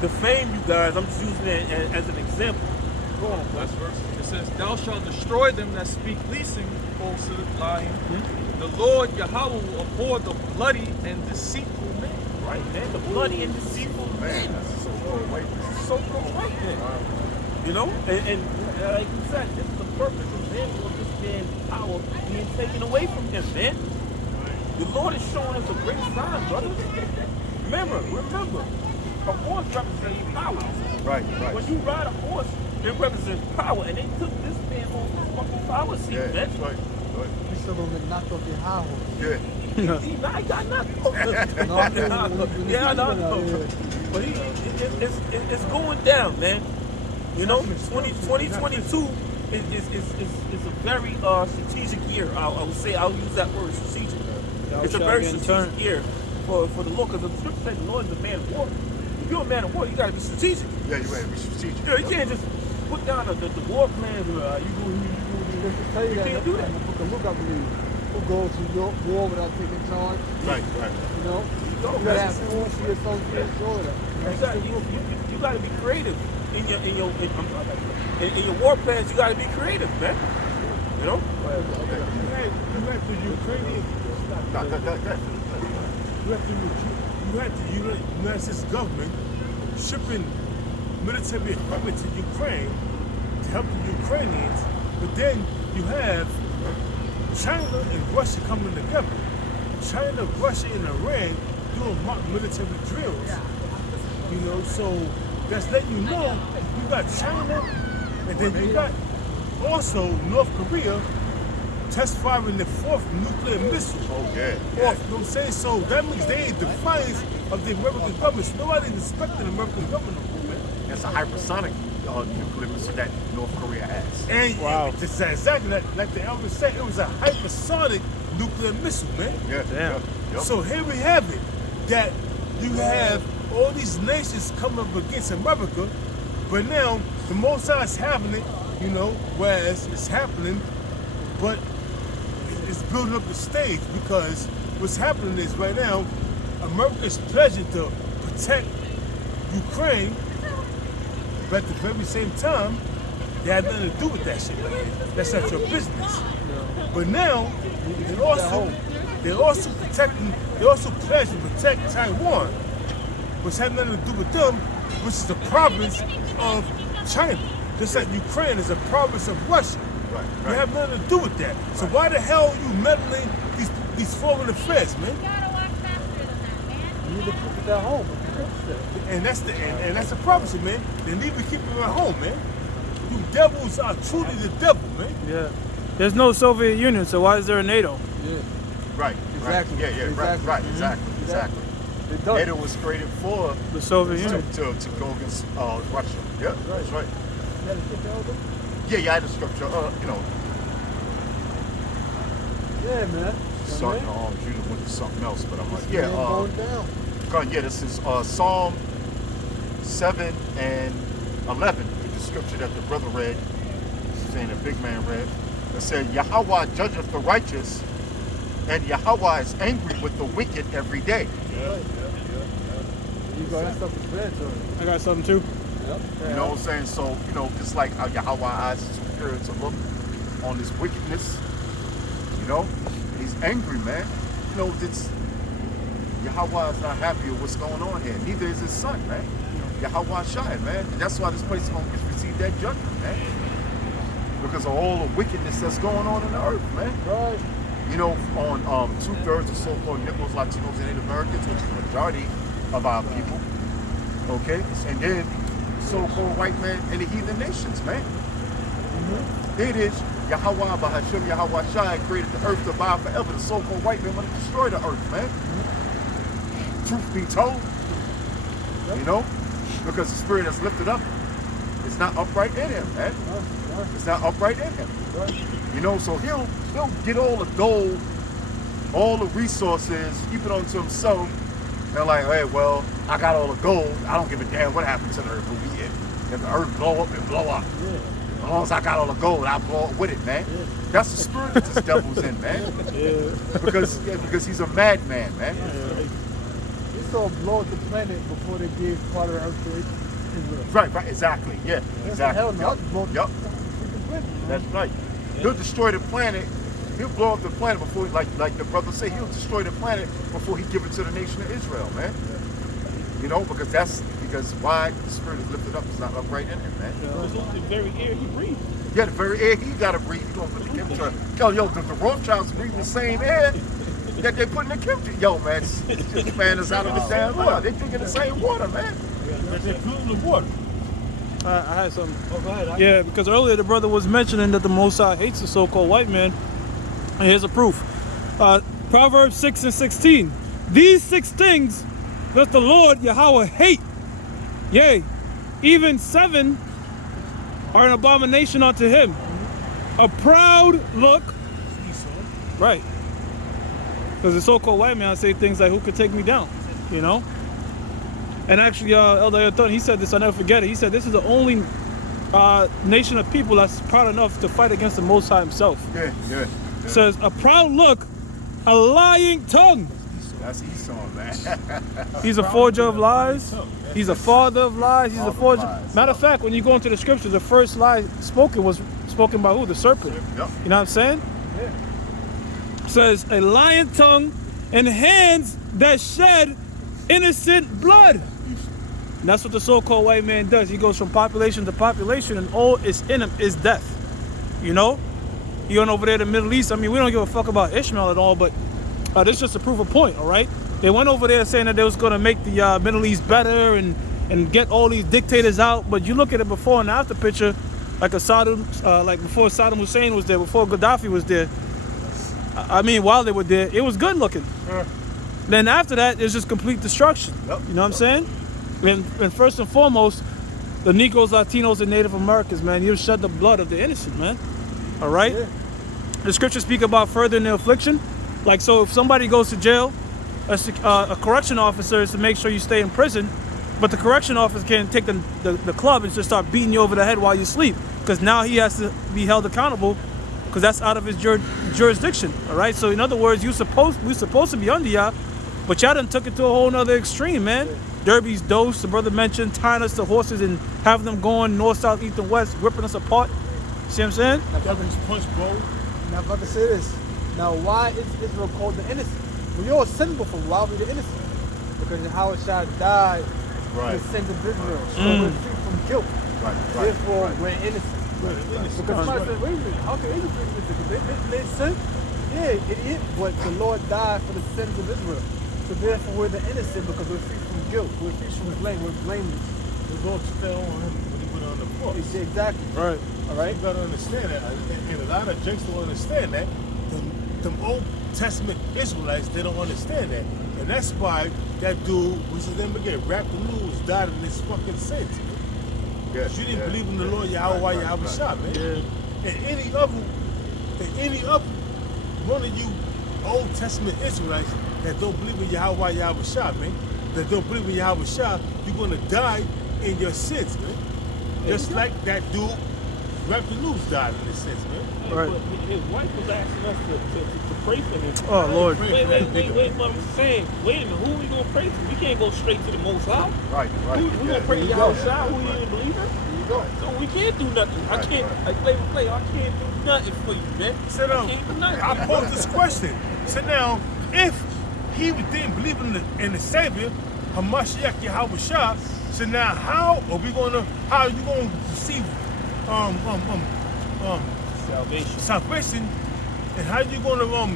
defame you guys. I'm just using it as an example. Go on, last verse. It says, "Thou shalt destroy them that speak leasing, falsehood, lying. The Lord Yahweh will abhor the bloody and deceitful man." Right, man. The bloody and deceitful man. So-called white man. You know, and like you said, this is the purpose of man, of this man's power being taken away from him, man. The Lord is showing us a great sign, brothers. Remember, a horse represents power. Right. When you ride a horse, it represents power, and they took this man off his fucking power seat, Yeah, man. that's right. You still gonna get knocked off your high horse. Yeah. I got knocked off. No, I'm saying, Yeah, I know. yeah. But it's going down, man. You know, 2022 is a very strategic year. I'll use that word, strategic. It's a very strategic year for the Lord, because the scripture says the Lord is a man of war. If you're a man of war, you gotta be strategic. Yeah, you gotta be strategic. You can't just put down the war plans. You go here. Just to tell you that can't do that. in the book of Luke, I believe, who goes to war without taking charge. Right. You know, you gotta have food for your soldiers, all of that. You gotta be creative in your war plans. You gotta be creative, man. You know. You had the Ukrainian. You had the United States government shipping military equipment to Ukraine to help the Ukrainians, but then you have China and Russia coming together. China, Russia, and Iran doing mock military drills. You know, so that's letting you know you got China, and then you got also North Korea test firing the fourth nuclear missile. Oh, yeah. You know what I'm saying? So that means they in defiance of the American government. So nobody respecting the American government. It's a hypersonic nuclear missile that North Korea has. And it's exactly like the elder said, it was a hypersonic nuclear missile, man. Yeah. Damn. Yep. So here we have it, that you have all these nations coming up against America, but now the Mossad is having it, you know, whereas it's happening, but it's building up the stage, because what's happening is right now, America's pledging to protect Ukraine, but at the very same time, they have nothing to do with that shit. That's not your business. But now, they're also pledging to protect Taiwan, which has nothing to do with them, which is the province of China. Just like Ukraine is a province of Russia. Right. You have nothing to do with that. So why the hell are you meddling these foreign affairs, man? You need to keep it at home. And that's the prophecy, man. They need to keep them at home, man. You devils are truly the devil, man. Yeah. There's no Soviet Union, so why is there a NATO? Yeah. Right. Exactly. Yeah. Exactly. Right. Exactly. NATO was created for The Soviet Union. to go against Russia. Yeah, that's right. You had to get the elder? Yeah, I had the scripture. You know, Yeah, man. something. Judah went to something else, but I'm like, Man, yeah. going down. Yeah, this is Psalm 7 and 11, the scripture that the brother read, saying the big man read. It said, Yahweh judgeth the righteous, and Yahweh is angry with the wicked every day. You got that stuff to bed, so. I got something too. Yep. You know what I'm saying? So, you know, just like how Yahweh eyes is superior to look on this wickedness, you know, he's angry, man. You know, it's Yahweh is not happy with what's going on here. Neither is his son, man. Yahweh shy, man. And that's why this place is going to receive that judgment, man. Because of all the wickedness that's going on in the earth, man. Right. You know, on 2/3 of so-called Negroes, Latinos, and Native Americans, which is the majority of our people, okay? And then so-called white man and the heathen nations, man. It is Yahweh Bahashim Yahweh Shai created the earth to abide forever. The so-called white man want to destroy the earth, man. Truth be told, you know, because the spirit that's lifted up is not upright in him, man. It's not upright in him. You know, so he'll get all the gold, all the resources, keep it onto himself. They're like, hey, well, I got all the gold. I don't give a damn what happened to the earth when we in. If the earth blow up and blow up. As long as I got all the gold, I blow up with it, man. That's the spirit that this devil's in, man. Because he's a madman, man. He saw blow up the planet before they gave part of the earth to Israel. Right, exactly. Yeah, exactly. Hell no, blow up Yep. the freaking planet. That's right. He'll destroy the planet. He'll blow up the planet before, like the brother said, he'll destroy the planet before he give it to the nation of Israel, man. You know, because why the spirit is lifted up is not upright in him, man. The very air he breathes. Yeah, the very air he gotta breathe. He gonna put the chemtrail. Yo, the Rothschilds breathing the same air that they put in the chemtrail. Yo, man, this man is out of the damn water. They drinking the same water, man. They're polluting the water. I had some. Oh, go ahead. Yeah, because earlier the brother was mentioning that the Most High hates the so-called white man. And here's a proof. Proverbs 6:16. These 6 things does the Lord Yahweh hate. Yea, even 7 are an abomination unto him. A proud look. Right. Because the so-called white man say things like, who could take me down? You know? And actually, Elder Ayatollah, he said this, I'll never forget it. He said this is the only nation of people that's proud enough to fight against the Most High himself. Yeah. Says, a proud look, a lying tongue. That's Esau, man. He's a forger of lies. He's a father of lies. He's a forger. Matter of fact, when you go into the scriptures, the first lie spoken was spoken by who? The serpent. Yep. You know what I'm saying? Says, a lying tongue and hands that shed innocent blood. And that's what the so-called white man does. He goes from population to population, and all it's in him is death. You know? He went over there to the Middle East. I mean, we don't give a fuck about Ishmael at all, but this is just to prove a point, all right? They went over there saying that they was going to make the Middle East better and get all these dictators out. But you look at it before and after picture, like like before Saddam Hussein was there, before Gaddafi was there. I mean, while they were there, it was good looking. Then after that, it's just complete destruction. You know what I'm saying? And first and foremost, the Negroes, Latinos, and Native Americans, man, you shed the blood of the innocent, man. All right? The scriptures speak about furthering the affliction. Like, so if somebody goes to jail, a correction officer is to make sure you stay in prison, but the correction officer can take the club and just start beating you over the head while you sleep, because now he has to be held accountable, because that's out of his jurisdiction. All right? So in other words, we're supposed to be under y'all, but y'all done took it to a whole nother extreme, man. Derby's dose, the brother mentioned, tying us to horses and having them going north, south, east, and west, ripping us apart. See what I'm saying? Devil's punch bowl. Now, if I can say this, now why is Israel called the innocent? We all sinned before. Why are we the innocent? Because Yahweh Shah died for the sins of Israel. So we're free from guilt. Therefore, we're innocent. Because somebody said, wait a minute, how can Israel be innocent? Because they sinned? Yeah, idiot. But the Lord died for the sins of Israel. So therefore, we're the innocent because we're free from guilt. We're free from blame. We're blameless. The Lord fell on him when he went on the cross. Exactly. Right. All right? You gotta understand that, and a lot of jinks don't understand that. Them Old Testament Israelites, they don't understand that. And that's why that dude, what's his name again, Rap the News, died in his fucking sins. Yes, you didn't believe in the Lord Yahweh Yahweh Shah, man. And any other one of you Old Testament Israelites that don't believe in Yahweh Yahweh Shah, man, that don't believe in Yahweh Shah, you're gonna die in your sins, man. Just like that dude, Rap the News, died in his sins, man. Right. But his wife was asking us to pray for him. Oh, Lord. Wait, what I'm saying, wait a minute, who are we going to pray to? We can't go straight to the Most High. Right. We going to pray to Yahweh Shah, who you didn't believe in? So we can't do nothing. I can't, like play, I can't do nothing for you, man. So now, I can't do nothing. I pose this question. So now, if he didn't believe in the Savior, Hamashiach Yahweh Shah, so now how are you going to receive salvation, and how you going to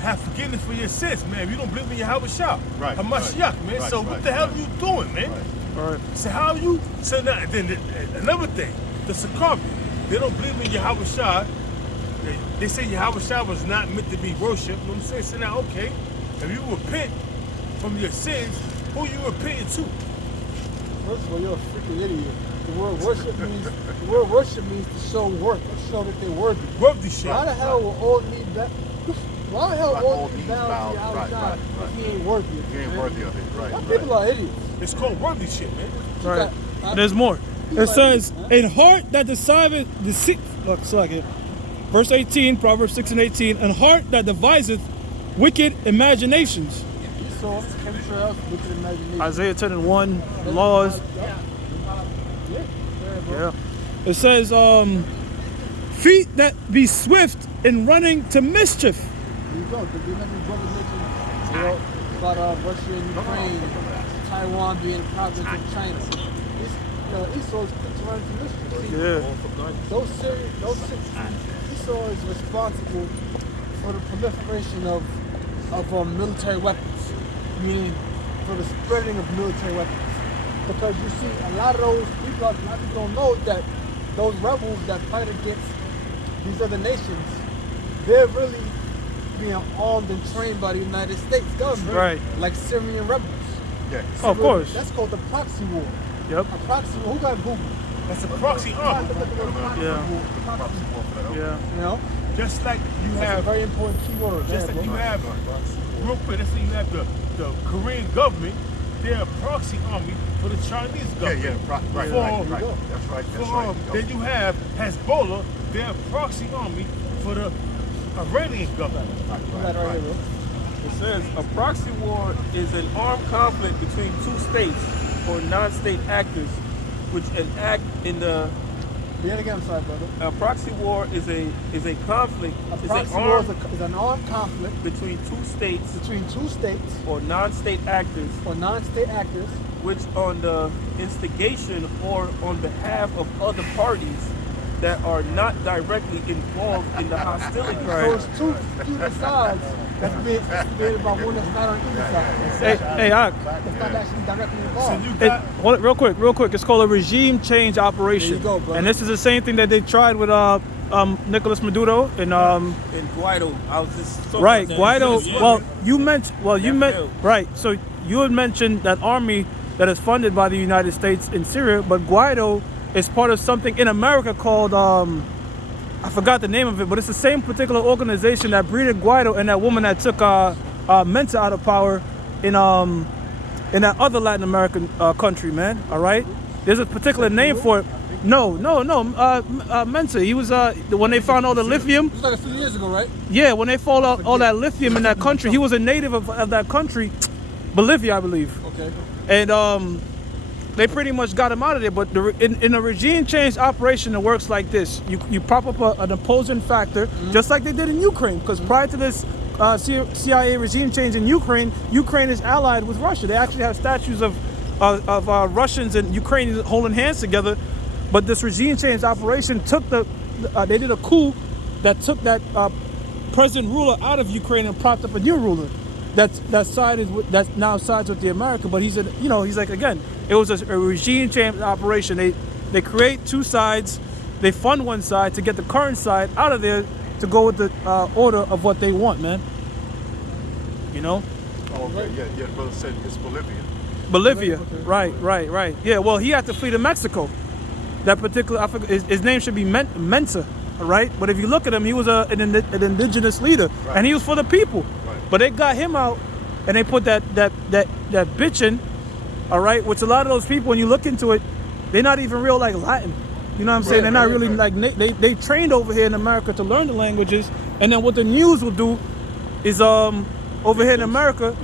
have forgiveness for your sins, man? If you don't believe in Yahweh Shah, Hamashiach, man. So what the hell are you doing, man? Right. So how you? So now, then another thing, the Sakabi, they don't believe in Yahweh Shah. They say Yahweh Shah was not meant to be worshipped. You know what I'm saying? So now, okay, if you repent from your sins, who you repenting to? First of all, you're a freaking idiot. The word worship means to show worth, to show that they're worthy. Worthy shit. Why the hell will all need that? Why the hell Like all all these these bound bows, to right, Yahweh right, if he ain't worthy? You ain't worthy of it, right? Y'all right. people are idiots. It's called worthy shit, man. Right. Huh? There's more. It says, in heart that decideth deceit. Look, sorry. Verse 18, Proverbs 6 and 18. In heart that deviseth wicked imaginations. Esau, chemtrails, wicked imagination. Isaiah 10 and 1, laws. Yeah. It says, feet that be swift in running to mischief. There you go. Did you remember brother mentioned about Russia and Ukraine, Taiwan being a province of China? Esau is quick to run to mischief. See, Yeah. Esau is responsible for the proliferation of military weapons, meaning for the spreading of military weapons. Because you see, a lot of people don't know that those rebels that fight against these other nations, they're really being armed and trained by the United States government, Right. like Syrian rebels. Yeah. Oh, of course. That's called the proxy war. Yep. A proxy war. Who got Google? That's a proxy army. Yeah. Yeah. You know, Just like you that's a have, very important keyword. just like you have, real quick, let's say you have the Korean government, they're a proxy army for the Chinese Yeah, government. yeah, right, right, For- right, right. That's right, that's right. Then you have Hezbollah, they're a proxy army for the Iranian government. You got it right here, bro. It says a proxy war is an armed conflict between two states or non-state actors which enact in the. Say it again, sorry, brother. A proxy war is a conflict. A Is proxy an war armed is an armed conflict between two states between two states or non-state actors or non-state actors which on the instigation or on behalf of other parties that are not directly involved in the hostility. So it's two sides that's being instigated by one that's not on either side. Hey, Ak. That's not actually directly involved. You It, got hold it real quick. It's called a regime change operation. There you go, brother. And this is the same thing that they tried with Nicolas Maduro and In Guaido, I was just talking right, about that. Guaido. Yeah. Well, you meant failed. right. So you had mentioned that army that is funded by the United States in Syria, but Guaido is part of something in America called I forgot the name of it, but it's the same particular organization that breeded Guaido and that woman that took Mensa out of power in that other Latin American country, man. All right, there's a particular name for it. No, Mensa. He was when they found all the lithium. It was like a few years ago, right? Yeah, when they found all that lithium in that country, he was a native of that country, Bolivia, I believe. Okay. And they pretty much got him out of there. But in a regime change operation, it works like this: you prop up an opposing factor, just like they did in Ukraine. Because prior to this CIA regime change in Ukraine, Ukraine is allied with Russia. They actually have statues of Russians and Ukrainians holding hands together. But this regime change operation took they did a coup that took that present ruler out of Ukraine and propped up a new ruler. That now sides with the America, but he's like, again, it was a regime change operation. They create two sides, they fund one side to get the current side out of there to go with the order of what they want, man. You know? Oh, okay, yeah, brother said it's Bolivia. Bolivia, right. Yeah, well, he had to flee to Mexico. That particular, I forget, his name should be Mensa, all right? But if you look at him, he was an indigenous leader, and he was for the people. Right. But they got him out, and they put that bitch in, all right? Which a lot of those people, when you look into it, they're not even real like Latin. You know what I'm saying? They're not really like they trained over here in America to learn the languages, and then what the news will do is over here in America,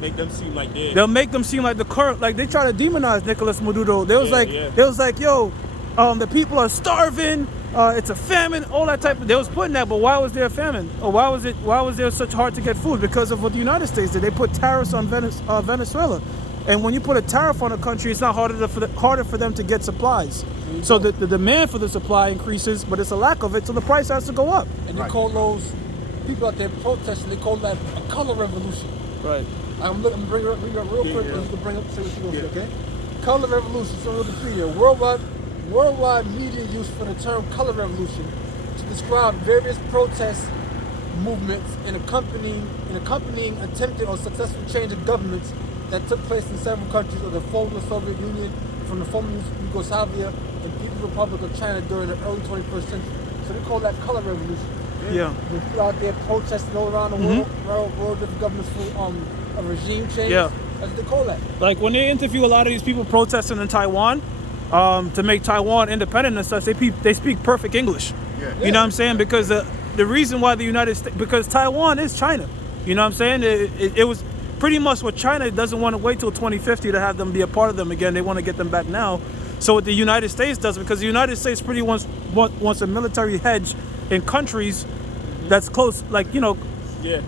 Make them seem like they'll make them seem like the current, like they try to demonize Nicolas Maduro. They was like, yo, the people are starving. It's a famine, all that type of. They was putting that, but why was there a famine? Or why was there such hard to get food? Because of what the United States did. They put tariffs on Venezuela, and when you put a tariff on a country, it's not harder for them to get supplies. So the demand for the supply increases, but it's a lack of it, so the price has to go up. And they call those people out there protesting. They call that a color revolution. Right. I'm going to bring it up real quick. Just to bring up, say what you're going to say, okay? Color revolution. So Wikipedia, worldwide media use for the term color revolution to describe various protest movements and accompanying attempted or successful change of governments that took place in several countries of the former Soviet Union from the former Yugoslavia and People's Republic of China during the early 21st century. So they call that color revolution. Yeah. They people out there protesting all around the world, different governments for a regime change. Yeah. That's what they call that. Like when they interview a lot of these people protesting in Taiwan, to make Taiwan independent and such, they speak perfect English. Yeah. You know what I'm saying? Because the reason why the United States, because Taiwan is China. You know what I'm saying? It was pretty much what China doesn't want to wait till 2050 to have them be a part of them again. They want to get them back now. So what the United States does, because the United States pretty wants a military hedge in countries that's close, like, you know,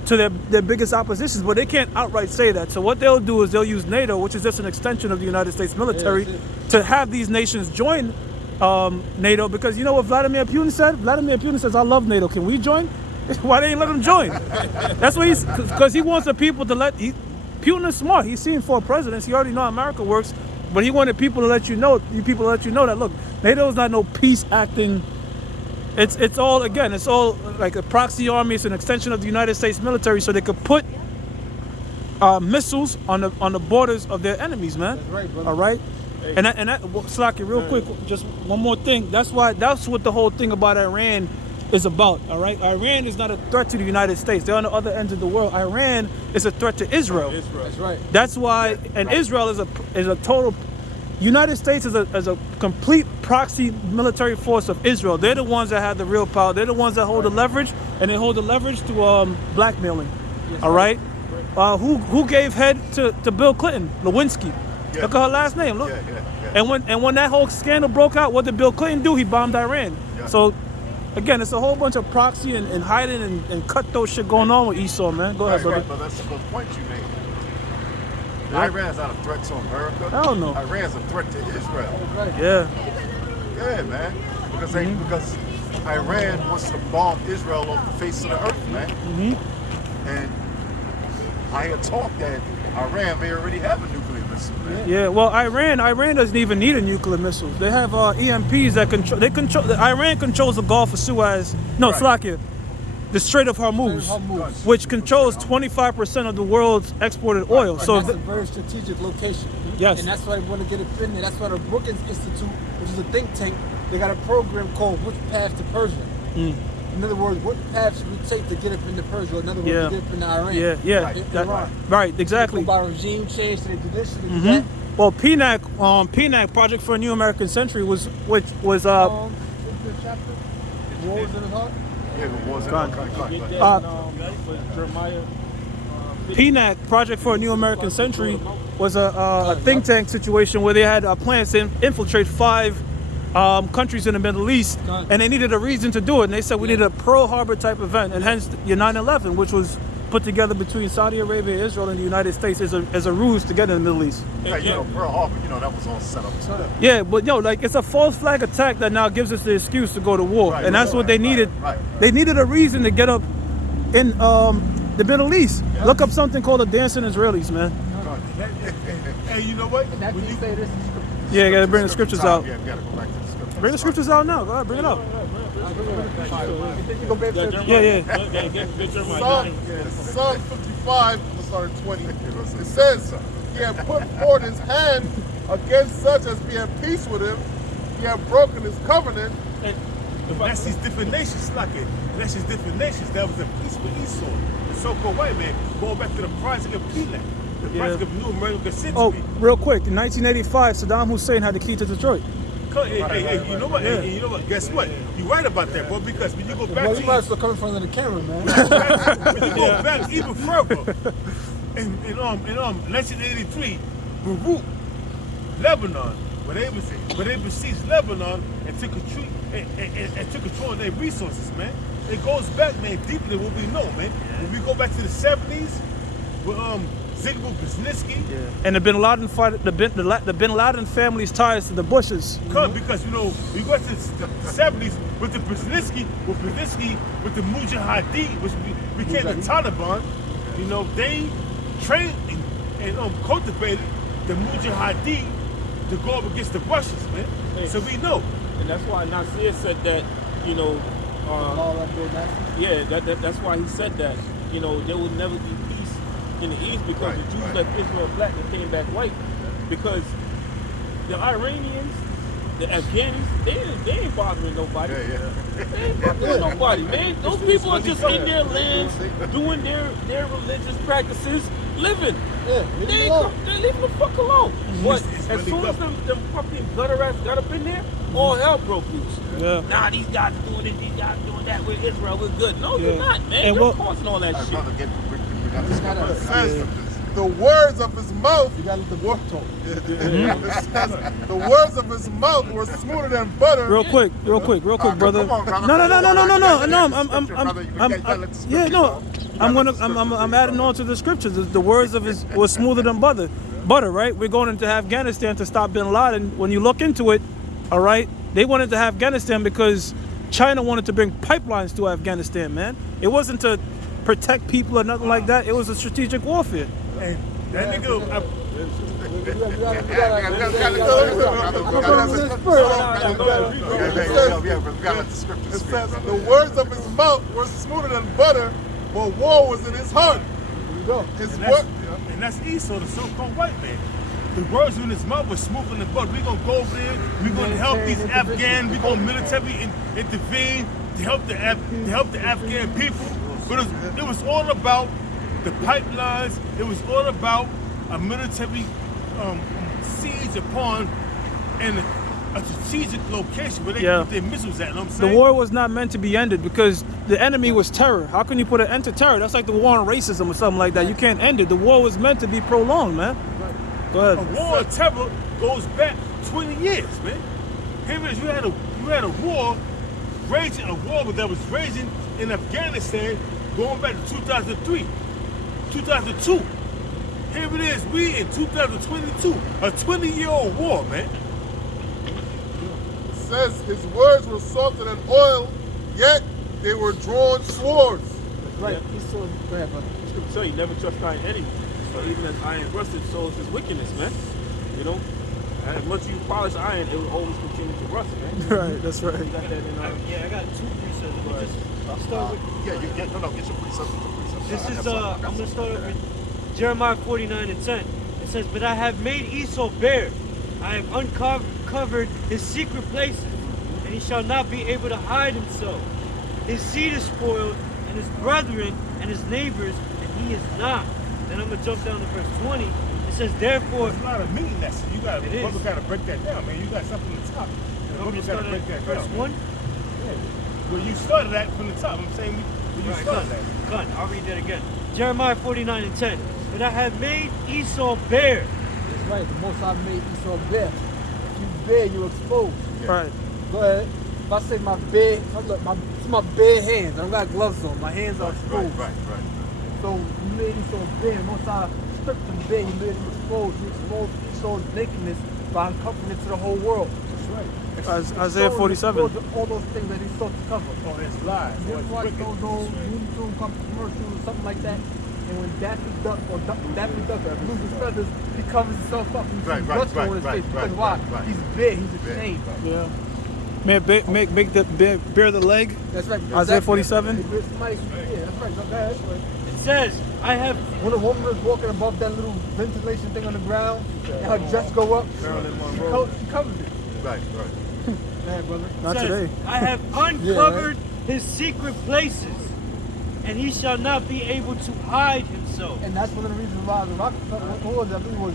to their biggest oppositions, but they can't outright say that. So what they'll do is they'll use NATO, which is just an extension of the United States military, to have these nations join NATO, because you know what Vladimir Putin said? Vladimir Putin says, I love NATO. Can we join? Why they ain't let him join? That's what because he wants the people to Putin is smart. He's seen 4 presidents. He already know how America works, but he wanted people to let you know that, look, NATO is not no peace acting. It's all like a proxy army. It's an extension of the United States military, so they could put missiles on the borders of their enemies, man. That's right, brother. All right. And that Slaki, real quick, just one more thing. That's what the whole thing about Iran is about. All right. Iran is not a threat to the United States. They're on the other end of the world. Iran is a threat to Israel. That's right. That's why, and Israel is a total. United States is a complete proxy military force of Israel. They're the ones that have the real power. They're the ones that hold the leverage, and they hold the leverage to blackmailing. Yes, all right. Who gave head to Bill Clinton? Lewinsky. Yeah. Look at her last name. Look. Yeah. And when that whole scandal broke out, what did Bill Clinton do? He bombed Iran. Yeah. So again, it's a whole bunch of proxy and hiding and cutthroat shit going on with Esau, man. Go ahead, brother. But that's a good point you made. Iran's not a threat to America. Hell no. Iran's a threat to Israel. Yeah. Yeah, man. Because Iran wants to bomb Israel off the face of the earth, man. And I had talk that Iran may already have a nuclear missile, man. Yeah, well, Iran doesn't even need a nuclear missile. They have EMPs that control. Iran controls the Gulf of Suez. No, Slovakia, the Strait of Hormuz, which controls 25% of the world's exported oil. And So that's a very strategic location. Yes. And that's why they want to get it in there. That's why the Brookings Institute, which is a think tank, they got a program called Which Path to Persia. In other words, what paths should we take to get up into Persia? In other words, to get up into Iran. Right, exactly. By regime change, so they do this, so they do that. Well, PNAC, Project for a New American Century, was What's the chapter? War was in his heart? Yeah, it was in the heart. Jeremiah. PNAC, Project for a New American Century, was a think tank situation where they had plans to infiltrate 5 countries in the Middle East, and they needed a reason to do it. And they said we need a Pearl Harbor type event, and hence your 9/11, which was put together between Saudi Arabia, Israel, and the United States as a ruse to get in the Middle East. Yeah, Pearl Harbor, that was all set up too. Yeah, but like it's a false flag attack that now gives us the excuse to go to war, and that's what they needed. Right. They needed a reason to get up in the Middle East. Look up something called the Dancing Israelis, man. Hey, you know what? That When you you say this is Yeah, you gotta bring the scriptures out. Yeah, we gotta go back to the scriptures. Bring the scriptures out now. Go ahead, bring it out. Psalm 55, I'm gonna start at 20. It says, he had put forth his hand against such as be at peace with him. He had broken his covenant. That's these different nations, like it. That's these different nations. That was a peace with Esau, the so-called white man, going back to the project of Pelat, the project of New American City. Oh, real quick, in 1985, Saddam Hussein had the key to Detroit. Hey, you know what? Hey, you know what? Guess what? You're right about that, bro. Because when you go back you might as well come in front of the camera, man. when you go back even further, in 1983, Beirut, Lebanon, where they besieged Lebanon and took control of their resources, man. It goes back, man, deeper than what we know, man. When we go back to the 70s, with Zygmunt Brzezinski. And the Bin Laden the Bin Laden family's ties to the Bushes. Because we go to the 70s with the Brzezinski, with the Mujahideen, which became the Taliban. They trained and cultivated the Mujahideen to go up against the Russians, man. So we know. And that's why Nasir said that, that's why he said that, there would never be peace in the East because the Jews left Israel black and came back white. Because the Iranians, the Afghans, they ain't bothering nobody. They ain't bothering nobody, man. Those people are just in their lands, doing their religious practices, living. They're leaving the fuck alone. But as soon as them fucking gutter rats got up in there, all hell broke loose. Yeah. Nah, these guys are doing this, these guys are doing that with Israel. We're good. No, Yeah. you're not, man. And You're what- causing all that shit. It says the words of his mouth. You gotta let the book talk. It says the words of his mouth were smoother than butter. Real quick, brother. come on, brother. I'm adding on to the scriptures. The words of his was smoother than butter. Butter, right? We're going into Afghanistan to stop Bin Laden. When you look into it, all right, they went into Afghanistan because China wanted to bring pipelines to Afghanistan, man. It wasn't to protect people or nothing like that. It was a strategic warfare. And that nigga, It says the words of his mouth were smoother than butter, but war was in his heart. His word. and that's Esau, the so-called white man. The words in his mouth were smoother than butter. We're gonna go over there. We're gonna help these Afghans. We're gonna military intervene to help the Afghan people. But it was all about the pipelines. It was all about a military siege upon and a strategic location where they put their missiles at. You know what I'm The saying? war was not meant to be ended because the enemy was terror. How can you put an end to terror? That's like the war on racism or something like that. You can't end it. The war was meant to be prolonged, man. Go A ahead. war of terror goes back 20 years, man. Here it is, you had a war that was raging in Afghanistan going back to 2003, 2002. Here it is, we in 2022, a 20-year-old war, man. It says his words were softer than oil, yet they were drawn swords. Right. Esau, go ahead, brother. Scripture tell you never trust thine enemy. So even as iron rusted, so is his wickedness, man. You know, as much as you polish iron, it will always continue to rust, man. Right, that's right. You got that in Yeah, I got two precepts. Let me just start with. Get your precepts. This is I'm gonna start off with Jeremiah 49:10. It says, "But I have made Esau bare. I have uncovered his secret places, and he shall not be able to hide himself. His seed is spoiled, and his brethren and his neighbors, and he is not." Then I'm gonna jump down to verse 20. It says, "Therefore." There's a lot of meaning that's you got. It is. You got to break that down, man. You got something from the top. I'm gonna You got start to break at that verse down. 1. Well, you started that from the top. I'm saying when you started that. Done. I'll read that again. Jeremiah 49:10. "But I have made Esau bare." That's right. The Most High made Esau bare. If you bare, you exposed. Right. Go ahead. If I say my bare, look, it's my bare hands. I don't got gloves on. My hands are exposed. Right. So you made Esau bare. Most High stripped him bare. You made him exposed. You exposed Esau's nakedness by uncovering it to the whole world. That's right. Isaiah 47. All those things that he sought to cover. Oh, that's lies. You Oh, ever it's watch wicked. those old Looney Tunes commercials or something like that? And when Daffy Duck loses his feathers, he covers himself up and Right, sees right, blood on his right, face. Because right, why? right. He's big. He's ashamed. Yeah. Man, bear the leg. That's right. Isaiah 47. Yeah, that's right. Go ahead. That's right. It says, "I have." When a woman is walking above that little ventilation thing on the ground, and her dress go up, she covers it. Right. Go ahead, brother. Not says, today. "I have uncovered his secret places, and he shall not be able to hide himself." And that's one of the reasons why the Rockefeller, what was it? I believe it was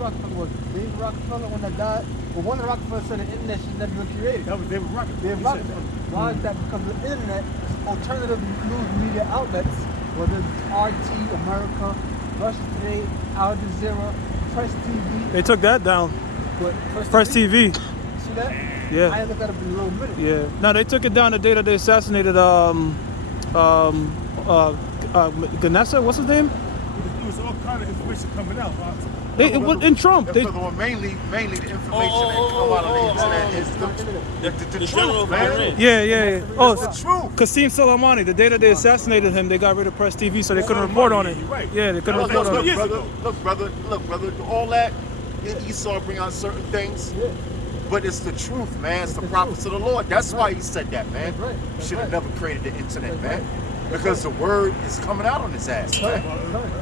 Rockefeller, was it Dave Rockefeller when that died? But one of the Rockefeller said the internet should never been created. That was David Rockefeller. Dave Rockefeller. Why is that? Because the internet, alternative news media outlets, whether it's RT, America, Russia Today, Al Jazeera, Press TV. They took that down. What, Press TV. See that? Yeah. I ain't looked at it in a little minute. Yeah. No, they took it down the day that they assassinated Ganessa. What's his name? There was all kind of information coming out. In Trump. They, Mainly the information that come out on the internet is the general truth, man. Iran. yeah. Oh, It's the truth. Qasim Soleimani. The day that they assassinated him, they got rid of Press TV, so they couldn't report on it. You're right. Yeah, they couldn't report on it. Look, brother, all that Esau bring out certain things, but it's the truth, man. It's the prophets of the Lord. That's why he said that, man. That's right. He should have never created the internet, man, because the word is coming out on his ass, man.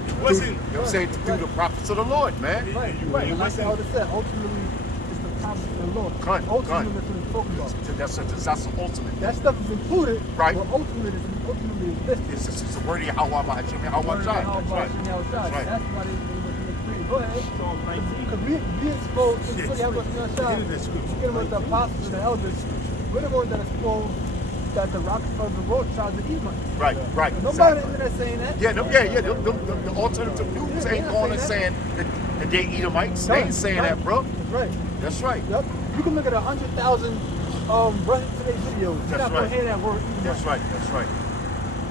It wasn't. You know what I'm saying? Through the prophets of the Lord, man. Right. You're right. It And like wasn't. I said, ultimately, to the Lord. Cut. Ultimately, that's what it's talking about. That's the ultimate. That stuff is included, Right. but ultimately is this. It's the word of Yahweh Hashem Yahweh Shai. That's right. That's right. why they agree. Go ahead. Psalm 19. Because we exposed to the Yahweh Shai. Get in that scripture. Get with the apostles and the elders. We're the ones that exposed that the Rockefellers, the Rothschilds, the Edomites. Right. Nobody in there saying that. Yeah, the alternative news ain't going and saying that they Edomites. They ain't saying that, bro. That's right. That's right. Yep. You can look at 100,000 running today's videos. You're That's not gonna right. hear that word. That's right.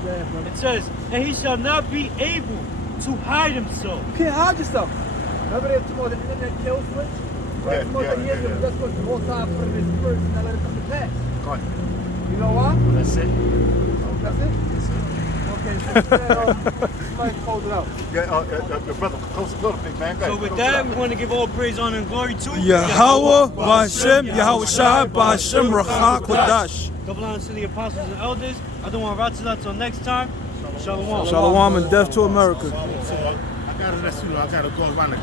Yeah, brother. It says, and he shall not be able to hide himself. You can't hide yourself. Remember they told the internet kill switch? Yeah, yeah. That's what the whole time put in his spirit and not let it come to pass. Go ahead. You know why? That's it. That's it? Okay, so somebody close it out. Yeah, brother, close the door, big man. Go So ahead. with Close that, it we out. want to give all praise, honor, and glory to Yahweh, Ba'Hashem, Yahweh Shai, Ba'Hashem, Rachak, Kodash. Double honor to the apostles and elders. I don't want to until next time. Shalom. Shalom and death to America. I gotta let you know, I gotta go around the